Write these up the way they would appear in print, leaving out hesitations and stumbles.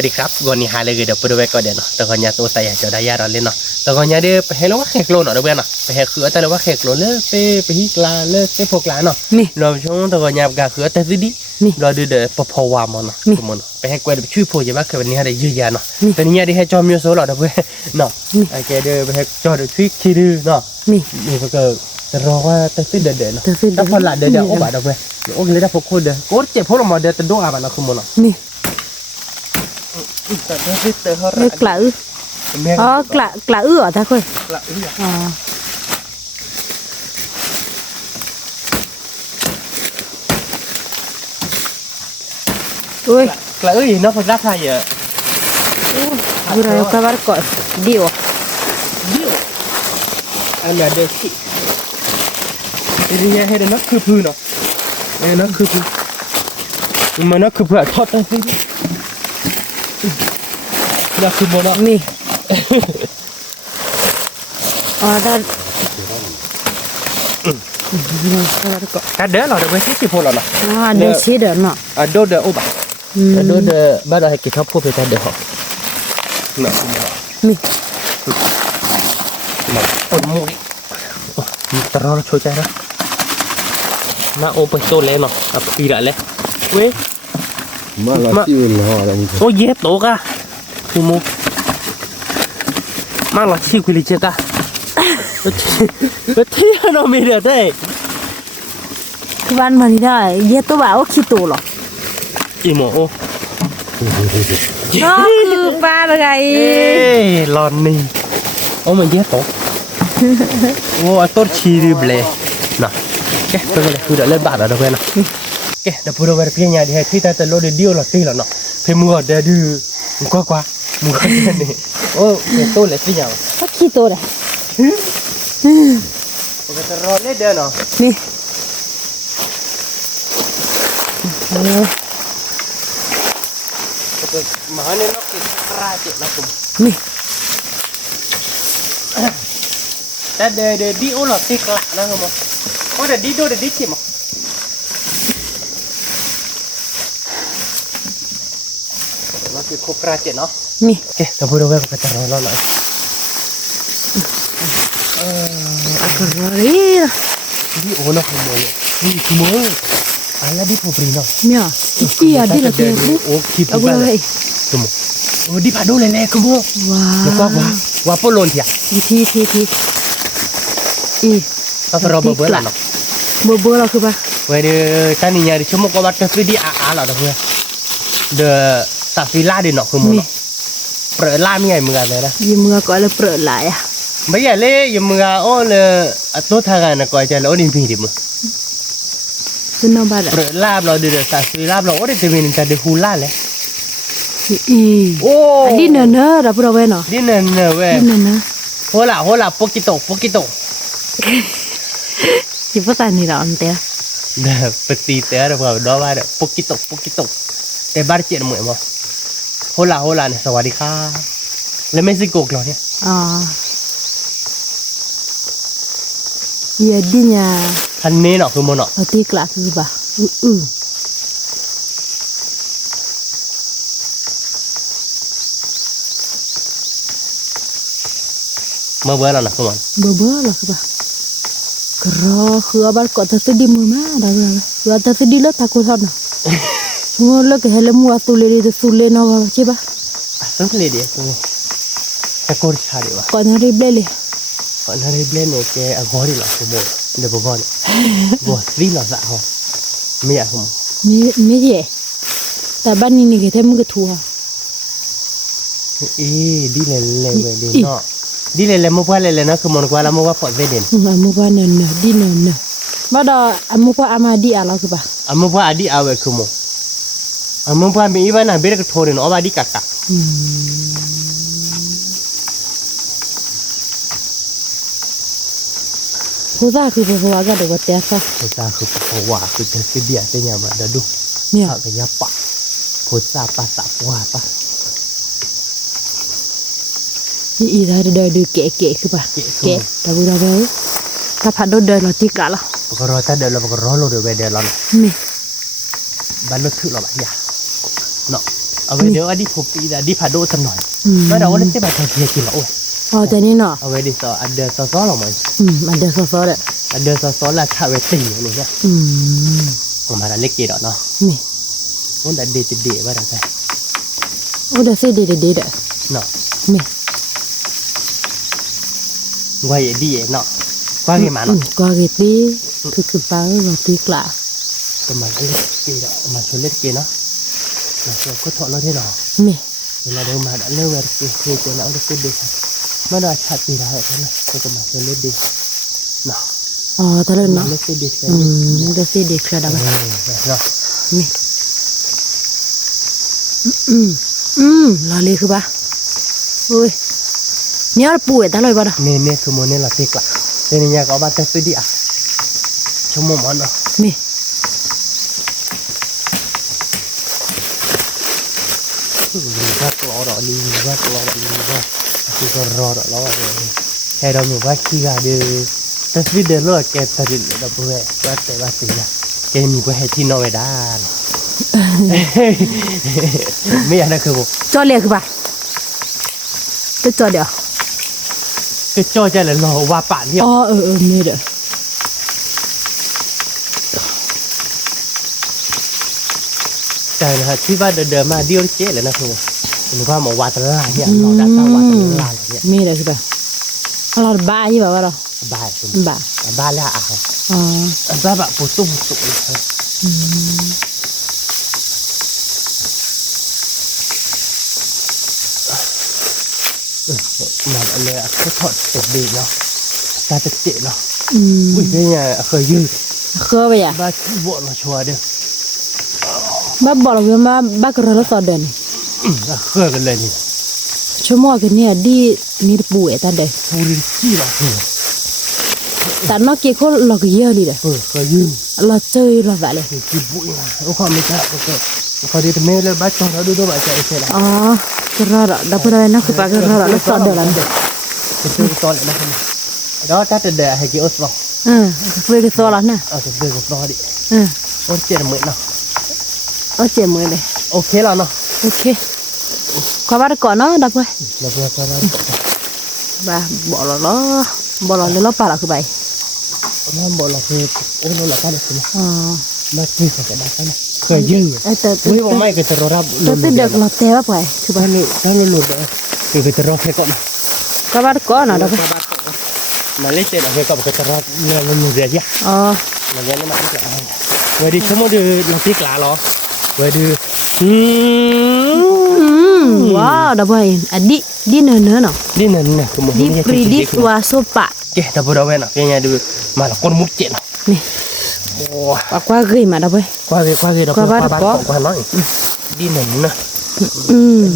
วัสดีครับก่อนนี้หาเลยเดี๋ยวไปดูไว้ก่อนเดี๋ยวเนาะแต่ก่อนนี้ตัวใส่จะได้ยาเราเล่นเนาะแต่ก่อนนี้เดี๋ยวไปให้เราว่าแขกโลเนาะเดี๋ยวเนาะไปให้คือแต่เราว่าแขกโลเลิกไปฮิกลาเลิกไปพวกลาเนาะเราช่วงแต่ก่อนนี้กาคือแต่สิดิเราดูเดี๋ยวพอวามเนาะทุกคนไปให้กวนช่วยพูดจะว่าคือวันนี้ได้ยืดยาเนาะแต่นี้ได้ให้จอมยูโซหรอเดี๋ยวเนาะไอ้แกเดี๋ยวไปให้จอเดี๋ยวช่วยคิดดูเนาะนี่ก็จะรอว่าแต่สิเดี๋ยวเนาะถ้าพอละเดี๋ยวโอ้บาเดี๋ยวโอ้เลยได้พวกคนเดี๋ยวโอ้เจ็บพวกเราเดี๋ยวจะดูอ่ะมันเนาะคือมันเนาะเล็กกละอ๋อกละเหรอท่าคุยอ๋ออุ้ยกละเนาะพอรักใครอ่ะดูเราก็ว่าก่อนเดี่ยวอันนี้เด็กที่นี่ให้เด็กนักคือพื้นเนาะนักคือพื้นมันนักคือพื้นทอดตั้งที่นักคือมันนี่อ๋อได้การเดินเราเดินไปที่พอแล้วเนาะเดินชี้เดินเนาะโดดโอ้บ้าโดดบ้านเราให้กินข้าวโพดไปแต่เดี๋ยวเนาะนี่มาโอ้ยมูดิตลอดช่วยใจนะมาโอเปโซเลยเนาะปีละเลยเว้ยมาละที่อื่นห่ออะไรนี่โอ้ยโตกะคือมูมาละที่คุยลิเจตาเที่ยวเราไม่ได้ได้วันมันได้เยอะตัวบ่าวขี้ตัวหรออีโมโอ้ก็คือปลาอะไรลอนนี่โอ้มันเยอะโตโอ้ต้นชีริบเลยนะแกเป็นอะไรคือเดี๋ยวเล่นบาทอะไรนะแกเดี๋ยวพูดเอาไว้เพียงอย่างเดียวที่แต่โลเดียวหรอตีหรอเนาะเพื่อมือเดี๋ยวดูกว่ามือนี่โอ้เป็นต้นเลยสิอย่างก็ขี้ตัวเลยผมจะรอเล่นเดินเนาะนี่มาเนี่ยนกติดปลาเจ็บนะผมนี่แต่เดี๋ยวดีโอ้หลอดติดละนะคุณหมอโอ้เดี๋ยวดีดูเดี๋ยวดีจิ๋มเราติดโคปลาเจ็บเนาะนี่โอเคเราพูดเอาไว้ก็จะรอหน่อยอะไรดีโอ้นะคุณหมอนี่คุณหมออะไรดีพอปรีเนาะเนี่ยที่อ่ะที่เราเจอโอ้คิดไปเลยคุณหมอโอ้ดีพาดูเลยคุณหมอว้าวว่าพอลนเถียทีอีถ้าเราเบื่อแล้วเนาะเบื่อเราคือปะเว้ยเดี๋ยวตอนนี้เนี่ยชั่วโมงก็วัดจะฟิดีอาแล้วเพื่อเดี๋ยวตัดฟิลาดิเนาะคือมึงเปรล่ามีไงมึงอะไรนะยี่มือก็เลยเปรหลายอ่ะไม่ใช่เลยยี่มือโอ้เลยตัวทางกันนะก็จะแล้วนี่มีดิมึงซึ่งน้องบ้านเปรล่าเราเดี๋ยวตัดฟิลาเราโอ้เดี๋ยวมีแต่เดี๋ยวฮูล่าเลยโอ้ดินเนอร์เราพูดเอาไว้เนาะดินเนอร์เว้ยดินเนอร์โหล่าโปกิโตที่พูดตอนนี้เราอันเดียวเดี๋ยวปฏิเสธเราบอกดอว่าเดี๋ยวโปกิโตแต่บ้านเจ็ดเหมือนมั้งโหล่าเนี่ยสวัสดีค่ะแล้วเม็กซิโกเหรอเนี่ยอ๋อเยดิเนี่ยทันนี้เนาะคือมันเนาะที่กลาคือบ่าเมื่อเบื่อแล้วนะคือมันเบื่อแล้วคือบ่ากรอคือบ้านก็จะสุดดีมือมาได้เลยเราจะสุดดีแล้วตากูทอนนะงูเลิกเห็นแล้วมัวสุเลดีสุเลนเอาใช่ปะสุเลดีกูตะโกนชาดีวะก่อนหน้ารีบเลยก่อนหน้ารีบเนี่ยแกอ่ะกอดีหรอคุณโมเดี๋ยวบอกเนี่ยบัวรีหรอสะฮะไม่อยากคุณไม่ใช่แต่บ้านนี้นี่แกเท่มึงก็ทัวดีเลยเว้ยดีเนาะดีเลยมุกว่าเลยนะคือมันกว่าแล้วมุกว่าพอดเวดินมุกว่าเนี่ยดีเนี่ยบ้าดอมุกว่าอามาดีอะไรคือปะมุกว่าอดีเอาไว้คือโมมุกว่ามีอีวันน่ะเบรกโทรเนี่ยเอาไว้ดีกักกูซ่าคือพวกก็เดี๋ยวเตี้ยซะกูซ่าคือพวกคือจะสิเดียเป็นยังไงเดี๋ยวดูเนี่ยก็ยับปะกูซ่าปะสับว่าปะอีได้เดินดูเก๋คือปะเก๋แต่บุญเราเว้ยถ้าพัดโดนเดินเราตีกะละก็รอถ้าเดินเราก็รอเราเดินไปเดินเรานี่บ้านเราถือเราแบบอย่าเนาะ เอาไว้เดี๋ยวอดีผมปีอดีพาโดสักหน่อยไม่เราได้แบบเทียกินแล้วโอ้ย อ๋อแต่นี่เนาะ เอาไว้ดิซออันเดอร์ซอหรอมัน มันเดือดซอๆเลย อันเดอร์ซอละชาเวตีอะไรเงี้ยผมมาเล็กกี่ดอกเนาะ นี่ มันแต่เด็ดว่าแต่ โอ้เดี๋ยวสิเด็ดๆอ่ะ เนาะ นี่ ไว้ดีเนาะว่าไงมาเนาะ ก็เกตีคือปลาเราตีกละ ประมาณเล็กกี่ดอกมาชนเล็กกี่เนาะเราก็ถอดเราได้หรอ นี่ เวลาเดินมาเลือกเวลาคือจะเราได้ดีไม่ได้ชาติได้นะก็มาชนเล็กดีเนาะ อ๋อตะเลินเนาะ เล็กดี เดี๋ยวสิเด็ดคือดำ เนาะ นี่ลาลีคือปะโอ้ยเนี่ยเราป่วยตลอดป่ะล่ะ เนี่ยคือโมเนลาติกละแต่เนี่ยก็บ้านแต่สุดดีอ่ะชั่วโมงมันเนาะ นี่ ว่ากลอดลีว่ากลอดลีว่าคือก็รอดแล้วแค่เราหนูว่าขี้กาดื้อแต่สุดเดือดร้อนแกตัดดินเราเพื่อว่าแต่ว่าสินะแกมีก็ให้ที่นอยได้ไม่อยากได้คือผม จอเรียกคือปะจะจอเดี๋ยว คือจ้อใจเลยรอว่าป่านเนี่ย อ๋อมีเด้อ แต่นะฮะที่ว่าเดินมาเดียวเจ๊เลยนะคือหนูว่าหมอวาตลาเนี่ยรอดัตตาวาตลาเนี่ย มีเด้อคือปะเราบ้ายี่ปะวะเรา บ้าคุณ บ้า บ้าแล้วอ่ะ อ๋อ บ้าแบบปุ๊ตุ้มตุ้มมันอะไรอ่ะเขาถอดเสร็จดีเนาะตาจะเจ๊เนาะอุ้ยเนี่ยเคยยืด เคยไปอ่ะ บ้าขี้บวชมาชัวร์เด้อ บ้าบอกเราว่าบ้ากระเราต่อเดิน เคยกันเลยนี่ ชั่วโมงกันเนี่ยดีนี่ป่วยตาเด็ก พูดขี้หรอ แต่นอกเกี่ยวเราก็เยอะดีเลย เคยยืด เราเจอเราแบบเลย ขี้บุ้ยนะโอ้ความไม่ใช่โอเคพอดีเป็นเมย์เลยบ้าจองแล้วดูด้วยบ้าใจเสร็จแล้ว อ๋อกระเราดับอะไรนะคือปากกระเราแล้วต่อเดินแล้ว ไปซื้อตอนเลยนะครับแล้วถ้าจะเดาให้กี่อสลอง เพื่อจะต่อแล้วนะ เอาจะเดินกับต่อดิโอ้เจ็ดหมื่นเนาะ โอเจ็บมือเลย โอเคแล้วเนาะ โอเคขอบ้านก่อนเนาะดับไป เราเพื่อก็ได้ บ้าบอกเราเนาะบอกเราเลยเราป่าเราคือใบ น้องบอกเราคือโอ้เราหลับกันเลยสิ อ๋อ มาคุยกันได้กันนะเคยยืด แต่ อุ้ยบอกไม่ก็จะรอรับ แต่เด็กเราเตะว่าไปคือ บ้า บ้าน นี่ถ้าเราหลุดเลยคือจะรอแค่ก่อน ขอบ้านก่อนเนาะดับไป นั่นเลยเจ็ดโอเคก็บอกจะรอเนี่ยมันอยู่เรียดยะ อ๋อ มันยังไม่มาที่ไหนเวดีชั่วโมงเดียวเราตีกลาหรอเวดี ว้าวดับไปอันดีเนื้อเนาะ นี่นั่นน่ะคือมัน ดีปรีดีตัวโซปะ เจ๊แต่พอเราเว้นอ่ะยังไงดูมาละคนมุดเจ็ด นี่ โอ้ ปากว่าเกยมาดับไป กว่าเลยเราบ้านกว่าน้อยดีนั่นนะ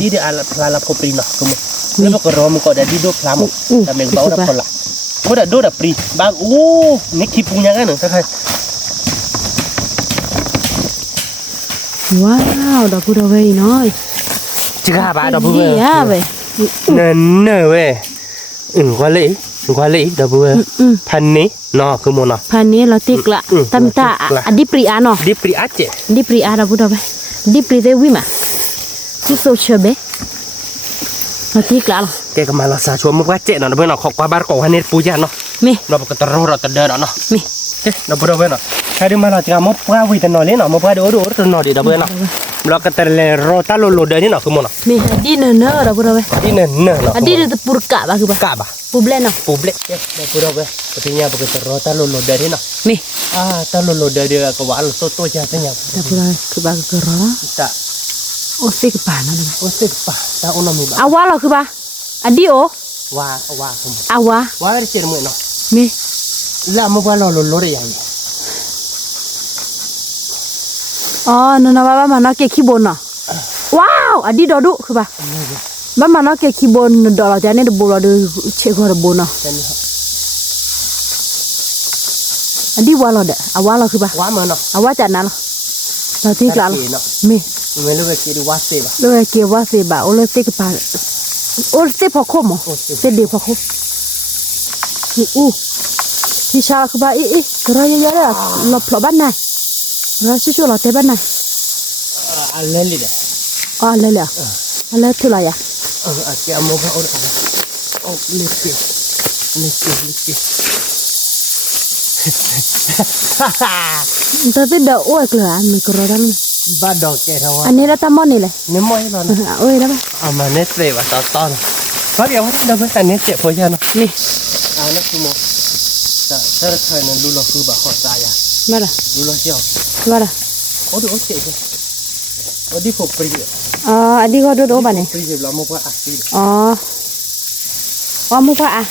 ดีเดี๋ยวอะไรพลาละพอปรีเนาะคือมันแล้วก็รอมันก็ได้ดีดูพลาหมดแต่เมงเบาดับคนละเพราะได้ดูดับปรีบางโอ้นี่คิดปุญญากันหนึ่งสักใคร ว้าวดับพูดเอาไว้น้อย จิกาบ้าดับเบิ้ล ดีอ่ะเว้ย นั่นเนอะเว้ยกว่าเลยดับเบิ้ลพันนี้เนาะคือมันเนาะ พันนี้เราติกละตามตาอันดีปรีอาเนาะ ดิปรีอาเจ ดีปรีอาดับพูดเอาไว้ดีปรีเดวิมาที่โซเชียลเบเราติกละ แกก็มาละสาชัวมันว่าเจเนาะดับเบิ้ลเนาะขอกว่าบ้านก็วันนี้ปูยาเนาะ มี เราก็ตะรอเราตะเดินเนาะ มี เฮ้ยดับเบิ้ลเนาะใครดูมาเราจะมาว่าวิตานอยเลยเนาะมาว่าดูตัวนอยดิดับเบิ้ลเนาะเราก็ตะเลยรอตาโลเดินนี่เนาะคือมันเนาะ มีอันดีเนื้อดับพูดเอาไว้ ที่เนอะเนาะ อันดีเนื้อปุรกะบ้าคือบ้าก ะบ่ะ ปูเบลเนาะ ปูเบลเอ๊ะดับเบิ้ลเว้ยปฏิญาปกติรอตาโลเดินนี่เนาะ มี ตาโลเดินเดียวก็ว่าเราโตๆจะเป็นยัง ดับพูดเอาไว้คือบ้าคือร้อ ตะ โอ้สิกป่านั่นเลย โอ้สิป่ะตาอุณหภูมิ อาวะเราคือบ้าอันดีโอ ว่าผม อาวะ ว่าเจ็ดหมื่นเนาะ มี แล้วมาว่าเราโลได้ยัง อ๋อนั่นนะว่ามันนักเก็ตขี้บนเนาะว้าวอันดีดอดุคือป่ะบ้านมันนักเก็ตขี้บนดอเราจะเนี่ยดูเราดูเช็คว่าบนเนาะ เป็น อันดีว่าเราเด้ออาวะเราคือป่ะ ว่ามันเนาะ อาวะจัดนั้นเราที่กลาง เนาะ มี ไม่รู้ว่ากี่ว่าเสีย เลยเกี่ยวว่าเสียบ่าโอ้เลยเตกป่าโอ้เตพอคมเตเดียวพอคมอู้ที่ชาคือป่ะอีกระยะๆเลยเราพลบ้านไหนเราชิวๆเราเตบ้านไหน อะไรเลยเด้อ อ อ๋อเลยเหรออะไรทุไรอ่ะ Aki amo ba ora. Oh, leke. Itu tidak uek lah, mikroran. Badok ke rawa. Ani dah tamon ni lah. Ne moi ba. Uek dah. Amane tre ba ta ta. Ba ya ora da ba ane che po ya no. Ni. Ana kumo. Ta tar thai na lu lo su ba ho sa ya. Mana? Lu lo xiao. Mana? Odu o che. Odi po pri. Oh, adi kau duduk apa ni? Pri je la mo ba asli. Oh. Oh, mu apa ah?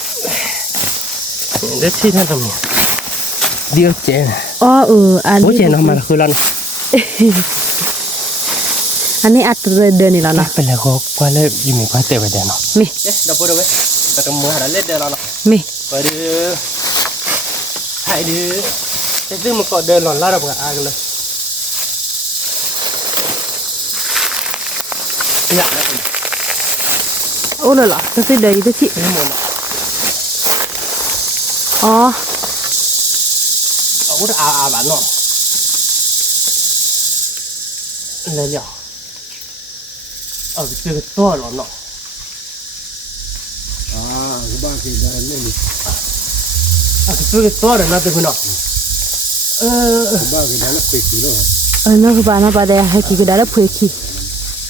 De chi na tam. Dio che. Oh, adi. O che no ma ku la no. Ani atur dah ni lah Na nah. pele ko kwa le yimi kwa te ba de no. Mi, Da po do we. Ta ka mo ha le de la no. mi. Và đưa hai đứa cái thứ mà có đơn lòn la đâu cả aiเลยdạ đấy Oh lah lah, tapi dah itu cik. cái mồm Oh, út bạn nó lấy liệu ở cái to lòn nó cái ba thì đây lên cái to rồi nó từ nó cái ba thì đây là phải kilo nó ke mana pada hai ki dah dah pergi.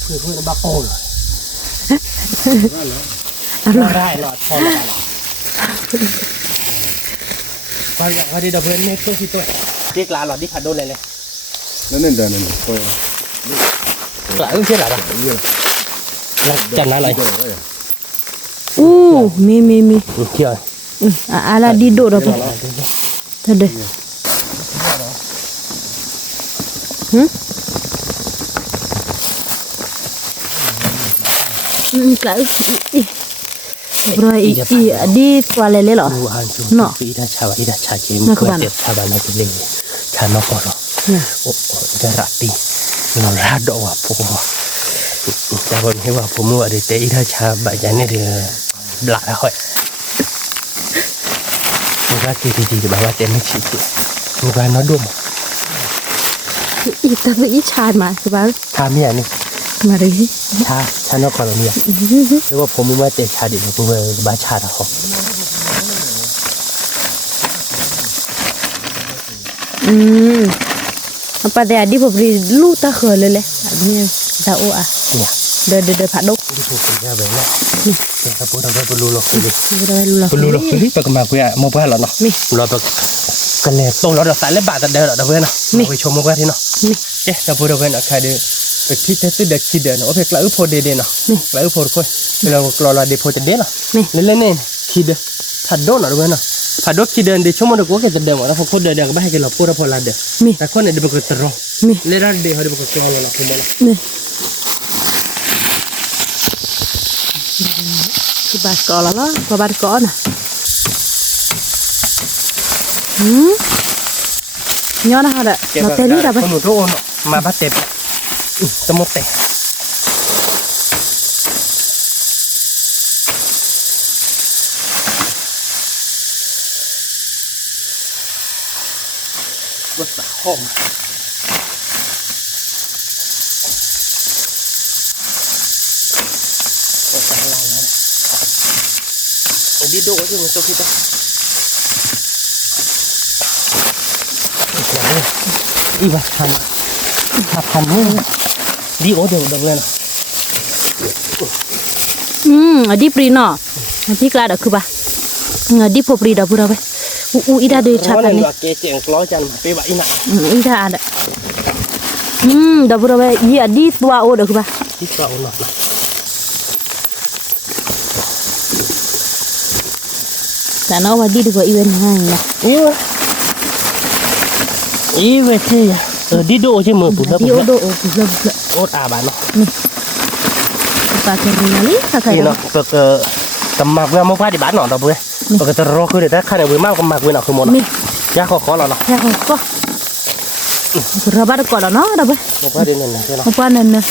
nó bác ô rồi nó ra lọt to là qua đi đập lên nét tôi thì tôi tiếc là lọt đi phạt đôn này này nó nên đây này coi lại cũng chết là chẳng là lại Mi. chưa Ala di duduk dah apa? Tadi. Kalau bro, di toilet le lo. No. Ida chava ida chaji mukwete chava na tele chano koro o da rati no rado wa po chava ni wa po mu ade te ida chava ya ne de bla hoi muka ti ba wa te ni chi ti muka no dum Tapi ikan mah sebab. cha mi ani Mari. cha chano koro ni le wa po mu ma te cha di po ba cha da ho Apa dia di beri lu tak khơi le. Ni dah oh ah. ya Dah pak dok. di po ya be na ni ka po da po lu lo ku di Dah lu lah. Perlu lebih bagaimana aku ya mau buat lo no. Lo tuh kan le tong lo dah sale bat dah dah buat no. Mau coba buat ini no. Eh, dah boleh buat nak ada. Tapi tu dah kida no. Oke, kalau upor de no. Kalau upor kau, kalau la de upor de no. Lele ne kida. Thado no buat no. Thado kida de cuma de kau ke de mo. Aku kau de yang bahaya kalau pura pura de. Tak kau ne de buat terus. Lera de hari buat keluar lo nak kemana. Sebab sekolah lah, kabar sekolah nah. Nhớ nào đó, nó tên đi đâu vậy? Một rô nó mà bắt tép, tao một tép. Bớt xả hòm. Đi đâu chứ mà tôi khi ta đi vào thành đi ở đâu đâu lên Di pri no. Nanti kelak ada kubah. Di po pri dah pura be. Ida de chatan ni. Cái chuyện lối chân pe vậy nè Ida ada. Dah pura be. Iya di tua o dah kubah. đi vào nó Tak nak wadi di buat event hang lah. Ý về thế đi đâu chứ mở bụt Di odo bula. ốt bạn nó Pakai renali, pakai. thì nó cầm mạc với mua phát đi bán nó đâu bữa cái tờ rô cứ để ta khai này bữa mau cầm mạc với nó không muốn giá khó là nó Ya kok. Berapa ada kalau no dah be. mua phát đi này thế nó Apa nana?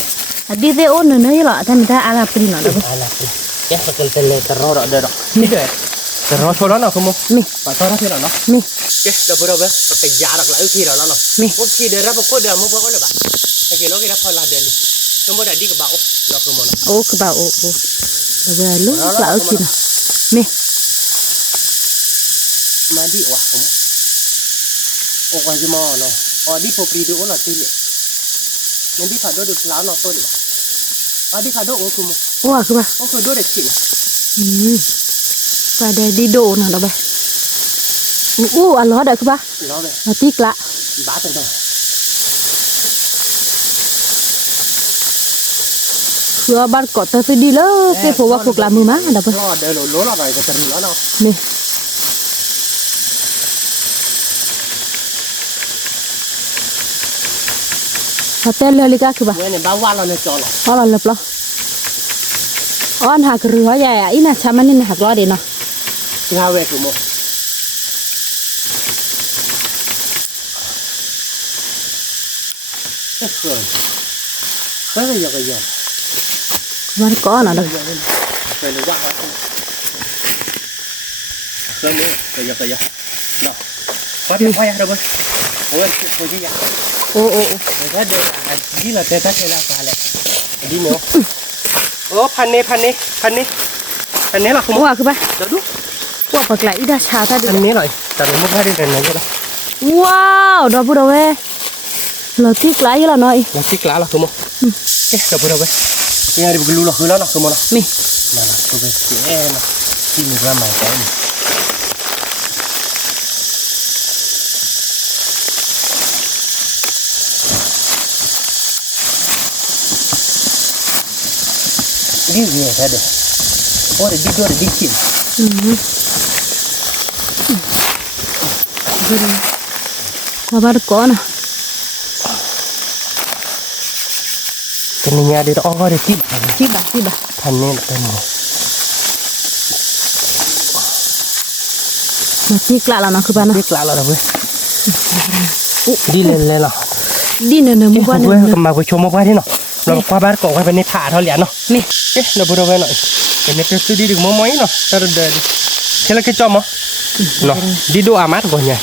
Adi de o nana ya lah. Kan dah ala pri no dah be. ala ya pakai tờ rô đó đây đó đi rồi tờ rô số đó nào không mua Mi. bạn to đó thế nào nó Mi. cái đâu bữa đâu bé cái giá đặc lại khi nào nó Mi. có khi để ra một cô để mua bao nhiêu bạn cái nó cái đó phải là để Kamu dah di kebau, nak kamu nak. โอ้คือบ่าโอ้โอ้เดี๋ยวเวลาลูกละเอากินเม Mandi wah kamu. Oh kau cuma no. Oh di popri tu orang tili. Nanti kado di pelan no tu ni. Adi kado oh kamu. ว่าคือบ่า Oh kado dek cina. ก็ได้ดีโดนะดอกไปอู้อันล้อได้คือบ่า Lo be. มาติกละ Bát rồi. เพื่อบ้านเกาะตะสิดีเลยเก็บพวกพวกลามือมาดอกไป Lo ada lo lah baik ketemu lo no. นี่ถ้าเต้นเลยลิกาคือบ่า Gue ni bawa lo le colo. เพราะเราเล็บล้ออ้อนหักเรือใหญ่อีน่ะชามันนี่หักล้อเด่นเนาะ Gawe kamu. Tekun. Kau ya kau ya. มันก้อนอ่ะดอก Kau le wak. Kau ni kau ya kau ya. No. Kau ni kau ya dah bos. Oh kau je ya. โอ้โอ้โอ้ Ada di lah tetap saya lah kalah. Di no. Oh pane lah kamu. ว่าคือบ่า Dadu. ว่าปากไหลอีดาชาตาดิ Pane lah. Tapi mau hari dan lagi lah. ว้าวดอกบุดเอาไว้เราติกไหลอยู่แล้วเนาะ Nanti kelar lah kamu. Dah berapa? Yang ada bergeluh lah kelar lah kamu lah. นี่ Mana tu betul. Sini ramai kan. Ini dia ada. Oh, ada dua ada dikit. มาบ้านก้อนอ่ะ Kenanya ada oh ada tiba. ที่บ่าที่บ่า Pane lah kan. มาติกละแล้วเนาะคือบ้านเนาะ Dia kelar lah dah. Di lele lah. ดินเนอหมู่บ้าน Gue เนอะ kemar gue cuma buat ni no. Lo kau bar kau kau ni thả thôi liền no. นี่ Dah berapa no. Ini tu di di mau no. Terus Kela ke cuma. No. Di doa amat kau nya.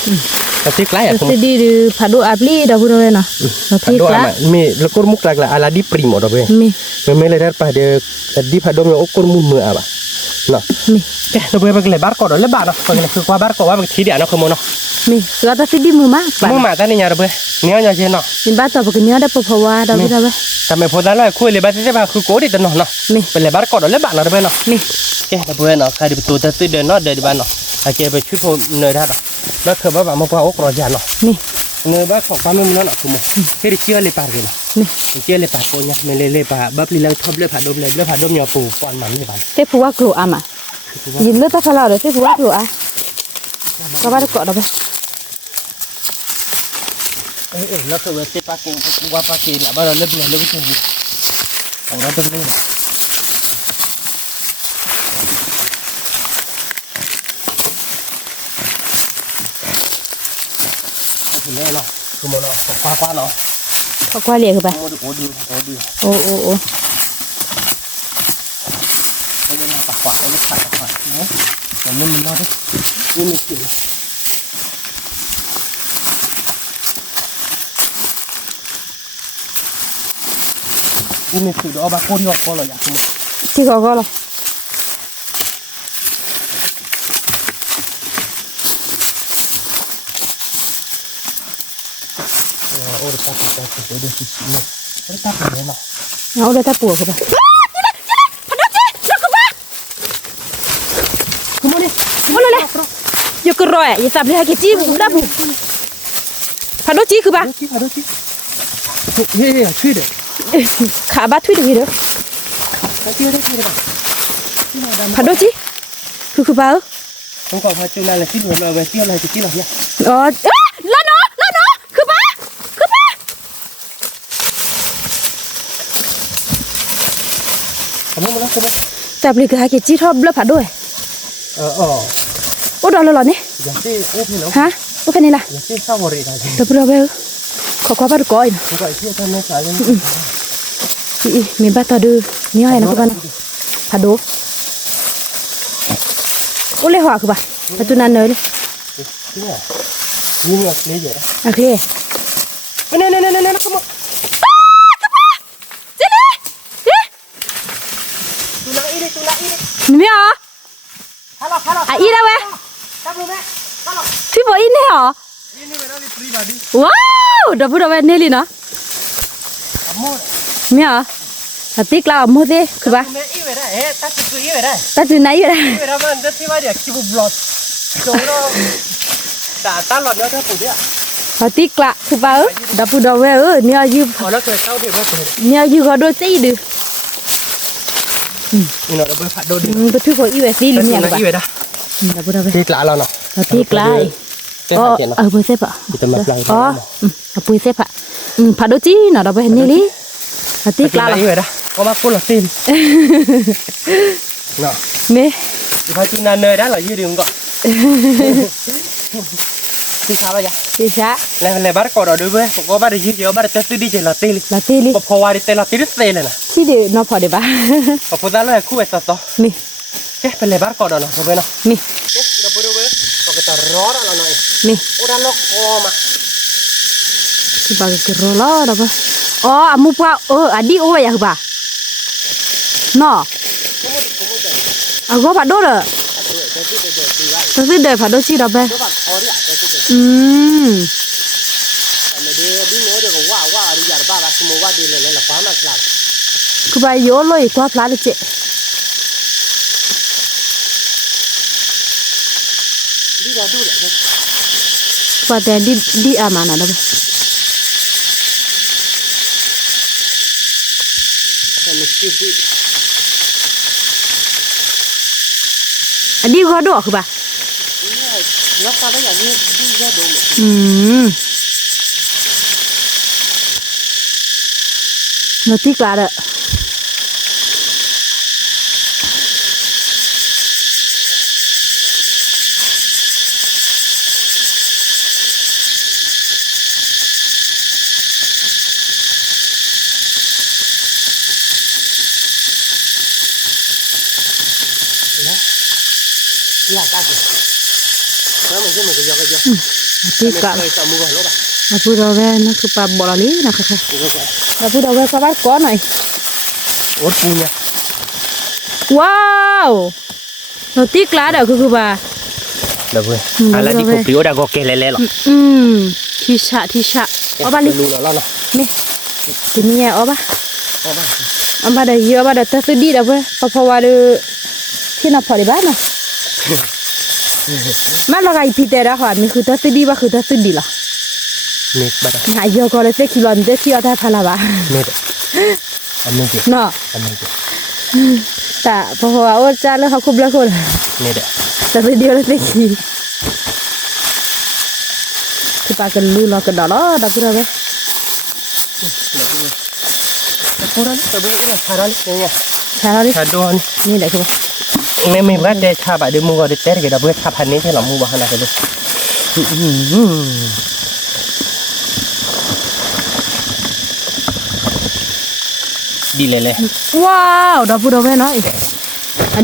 Tapi kelar ya จะ kamu. ดีดูผาดูอาบลีดอกบุดเอาไว้เนาะมาติก Doa ละ amat. Mi lekor muka lah ala di primo dah be. มี Memang leher pada di pada me okor mumu apa. No. มี Lo boleh bagi lebar kau dah lebar no. Bagi lekor kau bar kau apa tidak no kamu no. มีเราตาสิดีมือมากบ้าน Mu mata ni nyara be. Ni nya je no. ยินบ้านต่อไปกันเนี้ยได้ปะเพราะว่าดอกบุดเอาไว้ Sampai podan lah kuih lebar saja aku kau di tanah no. มี Lebar kau dah lebar no be no. มี Dah boleh no. Kali betul tu dah no dari mana. Akhirnya betul pun nerah dah. Dah kebab mau kau ok roja no. มี Nerah kau kami mana nak kamu. Kiri cia lepar ke no. มี Cia lepar kau nya lepar. Bab lila top lepar dom nyapu puan mam ni ban. เต้ผัวกลัวอ่ะมายินเลือดตาขลาดเลยเต้ผัวกลัวอ่ะก็บ้านเกาะดอกไป Lo tu betul pakai gua pakai lah baru lebih tinggi. Orang tu ni. Ini lah, cuma lah, kuah lah. เขากว่าเรียกคือไป Odu. โอ้โอ้โอ้ Ini lah kuah, ini kuah. Ini mana tu? Ini kiri. Ini sudah apa kau dia kau lah ya semua. ที่เขาก็หรอ Oh, tak ada sisi ni. Tak ada lah. เอาเลยถ้าปวดคือไป Kemana? Boleh lah. Yo keroy, ya sabli haki ci buda bu. Phado ciคือบ่ Ada sih. Hei, cuy deh. ขาบาทุยเด้อ Cuy deh. Phado ciคือบ่ Không còn phải cuy này là cuy mà về cuy này thì cuy nào nhá. อ๋อละเนาะคือบ่ Kamu mana kamu? จับเลยคือหากิจีทอบแล้วผัดด้วย โอ้ดอกละนี่ Jadi kopi loh. ฮะโอเคนี่ล่ะ Jadi favorit aja. ตะปรเบลขอความบ้านก้อยนะ Buka itu kan nak aja. อีมีบ้านต่อดื้อนี่ให้นะพวกกันผัดดูโอ้เลยหัวคือบ่ประตูนั้นเลย Ini ni je. โอเค Ini kamu. จินี่你没有啊？啊，一了喂，พี่บอกอีนี่เหรอว้าวดับดับเนลี่นะไม่เหรอถ้าติ๊กเราหมดเลยคือป่ะตัดจุดไหนอยู่ได้ถ้าติ๊กละคือป่ะดับดับเนี่ยยืมเนี่ยยืมก็โดนตีดื้อก็ถือว่าอีเวสซี่หรือเนี่ยป่ะดับดับติ๊กละเราเนาะ ติ๊กละอ๋อเบอร์เซปอ่ะอ๋อเบอร์เซปอ่ะผัดโดจีน่ะเราไปเห็นนี่ลิติ๊กละ có bác cô là tin nọ mẹ phải tin là nơi đó là dưới đường gọi thì sao bây giờ thì sao lại bắt cò đỏ đối với có bắt được dưới bắt được đi chơi là tê có phò đi tê là tê đứt tê này nè chỉ để nó phò để ba có phò ra là khu vậy sao mẹ cái phải lại bắt cò đỏ nó với nó mẹ đâu đối với có cái tờ rót đó là này mẹ ô đang nó co mà cái bà cái rót đó đâu ba amu pa adi oi ya ba no có bạn đốt rồi tôi biết đời phải đốt chi đâu bé cứ bài yếu lôi qua phá được chị và đèn đi à mà nào đâu đi qua đổ không bà? Nó sao đấy là đi ra đồ. Nó tiếc là đấy. Tiếc cả. Aku dah nak kepa bola ni nak kah. Aku dah kabar kau ni. Ốt punya. Wow. Nó tiếc lá đâu cứ bà. Được rồi. Là đi phục liễu đã có kê lẹ rồi. Thi sạ. Ở ba đi. Nè. Cái này ở ba. Ở ba đây giờ ba đây ta sẽ đi đâu vậy? Papa vào được. Khi nào phải đi bán nào? Mà là cái thịt đó hả? Mình cứ ta sẽ đi ba cứ ta sẽ đi là. Nè, bắt đầu. Nãy giờ có lấy cái kilo để chia ta phải là ba. Nè. Anh nè chị. Nó. Anh nè chị. Ta papa vào cha nó học kubla rồi. Nè đấy. Ta sẽ đi lấy cái gì? Kita akan lulu ke dalam dapur apa? Dapur ni, tapi ini cara ni. Cara ni. Cara ni. Ni dah cuba. Mình bắt để cha bạn đi mua để tết cái đó bữa cha phần này thì là mua bao nhiêu cái đấy. Đi lele. Wow, dapur apa ni?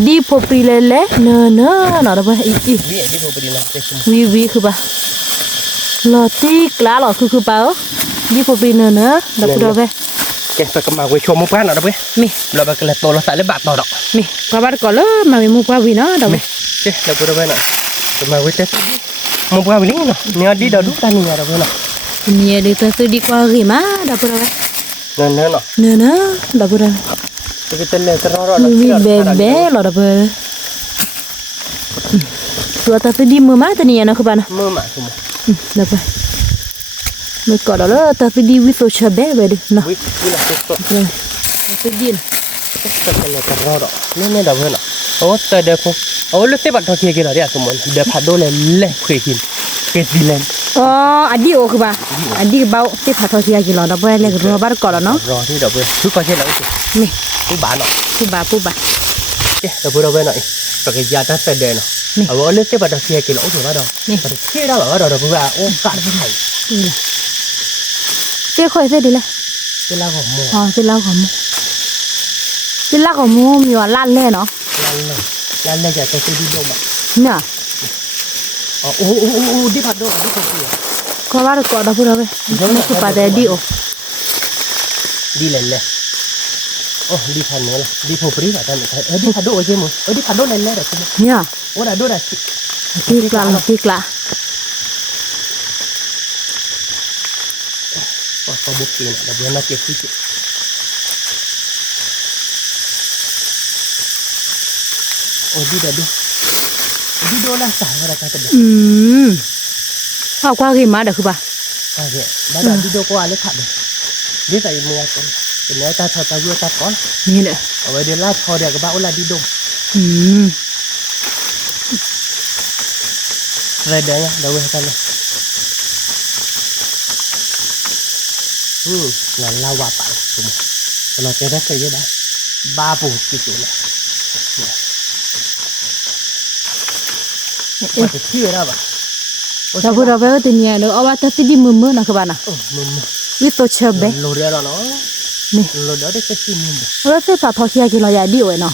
Di popri lele, no, apa? Đi popri nak. Vi cuba. Loti lá lọ cứ bao. Di popri no, dapur apa? Cái phải cầm vào chua mua phát nào đó bữa. Mi. Là bà cái là to nó xài lấy bạc to đó. Mi. Kabar có lỡ mà mình mua qua vì nó đâu. Mi. Chứ đâu có đâu bên nào. Cầm vào tết. Mua qua vì nó. Nhớ đi đâu đúc ta nhớ đâu bên nào. Nhớ đi tôi đi qua gì mà dapur apa? No, dapur apa? Cái tên này nó Mi bebe lọ dapur. Tua ta đi mua má tani ya nak ke mana? Mua mà semua. Dapat. Mereka dah lah tapi di wiso cabe bede. Nah. Wih, ini sesok. Tapi din. Sesok ni teror. Ni dah benar. Oh, tadi aku. Oh, lu sebab tak kira dia semua. Dia padu leleh kuihin. Kesilan. Oh, adi oh ke ba? Adi bau si patu sia kilo dah boleh lek robar kalau no. Ro ni dah boleh. Tu kau cakap itu. Ni. Tu bano. Puba. Dah benar. Pakai jatah tadi no. Awak lu sebab tak kira kilo tu dah. Pada kira dah dah buat. Oh, kat tu. Cái khơi thế đi là. Cái lá hồng mua. Cái lá hồng mua. Cái lá hồng mua nhiều lan lên nó. Lan lên giờ tôi đi đâu mà. Nè. Đi bắt đâu đi không kìa. Có bắt được đâu vậy? Nó cứ bắt đi ô. Đi lên. oh di sana lah di popri tak tahu di pado aja mu di pado lain dah tu ya oh dah ada dah tikla wah kau bukti nak dah buat nak sikit oh di dah di dolah sah dah kata dahเอากว่ากี่มาเด้อคือป่ะ okey dah di do ko ale khat dah dia tak ilmu apa benar tak tahu tak kon นี่แหละ awak dia lah kau dia ke ba ulah di do อืม redanya dah weh kan lawa pak semua kalau kira saya dah babu gitu lah Mati kira apa? เราพูดเราไปว่าตัวเนี้ยเนอะเอาว่าถ้าสิดีมือๆนะคือป่ะนะ Oh, mum. วิโตเชเบ Lo dia lah no. นี่ Lo dia ke sini mum. เราเสียปลาทอเคียกินเราใหญ่ดีเว้ยเนาะ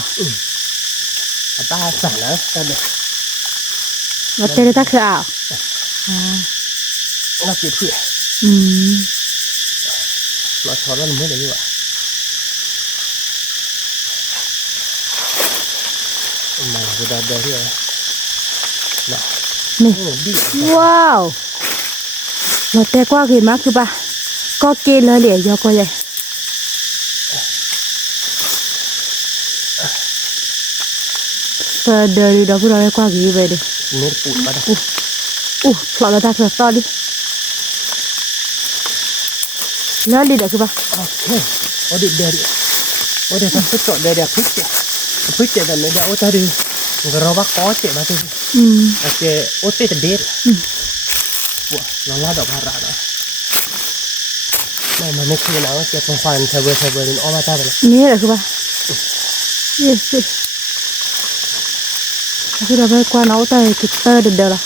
Apa salah tadi? เราเตะได้ตะคืออ้าว Nak kipu. อืม Lo thoran mum dah juga. Nah, sudah ada dia. Nah, นี่ oh, di. ว้าวเราเตะกว่ากี่มาคือป่ะก็เกลเลยเหลี่ยยอก็ใหญ่เดี๋ยวเราพูดเราไปกว่ากี่ไปดิ Ini put pada. เราเราตาเสือต่อดิแล้วดิเดี๋ยวคือป่ะ Okey. Oh, di dari. Oh, dia tak cocok dari aku cek. Aku cek dan dia oh tadi. Gerobak kocek macam tu. อืม Okey, ote sedih. Wah, lala dah parah dah. Mana kena nak ke perempuan sabar ni orang tak boleh. นี่แหละคือป่ะเย้สิคือเราไปกว่าน้องแต่กิตเตอร์เดี๋ยวละ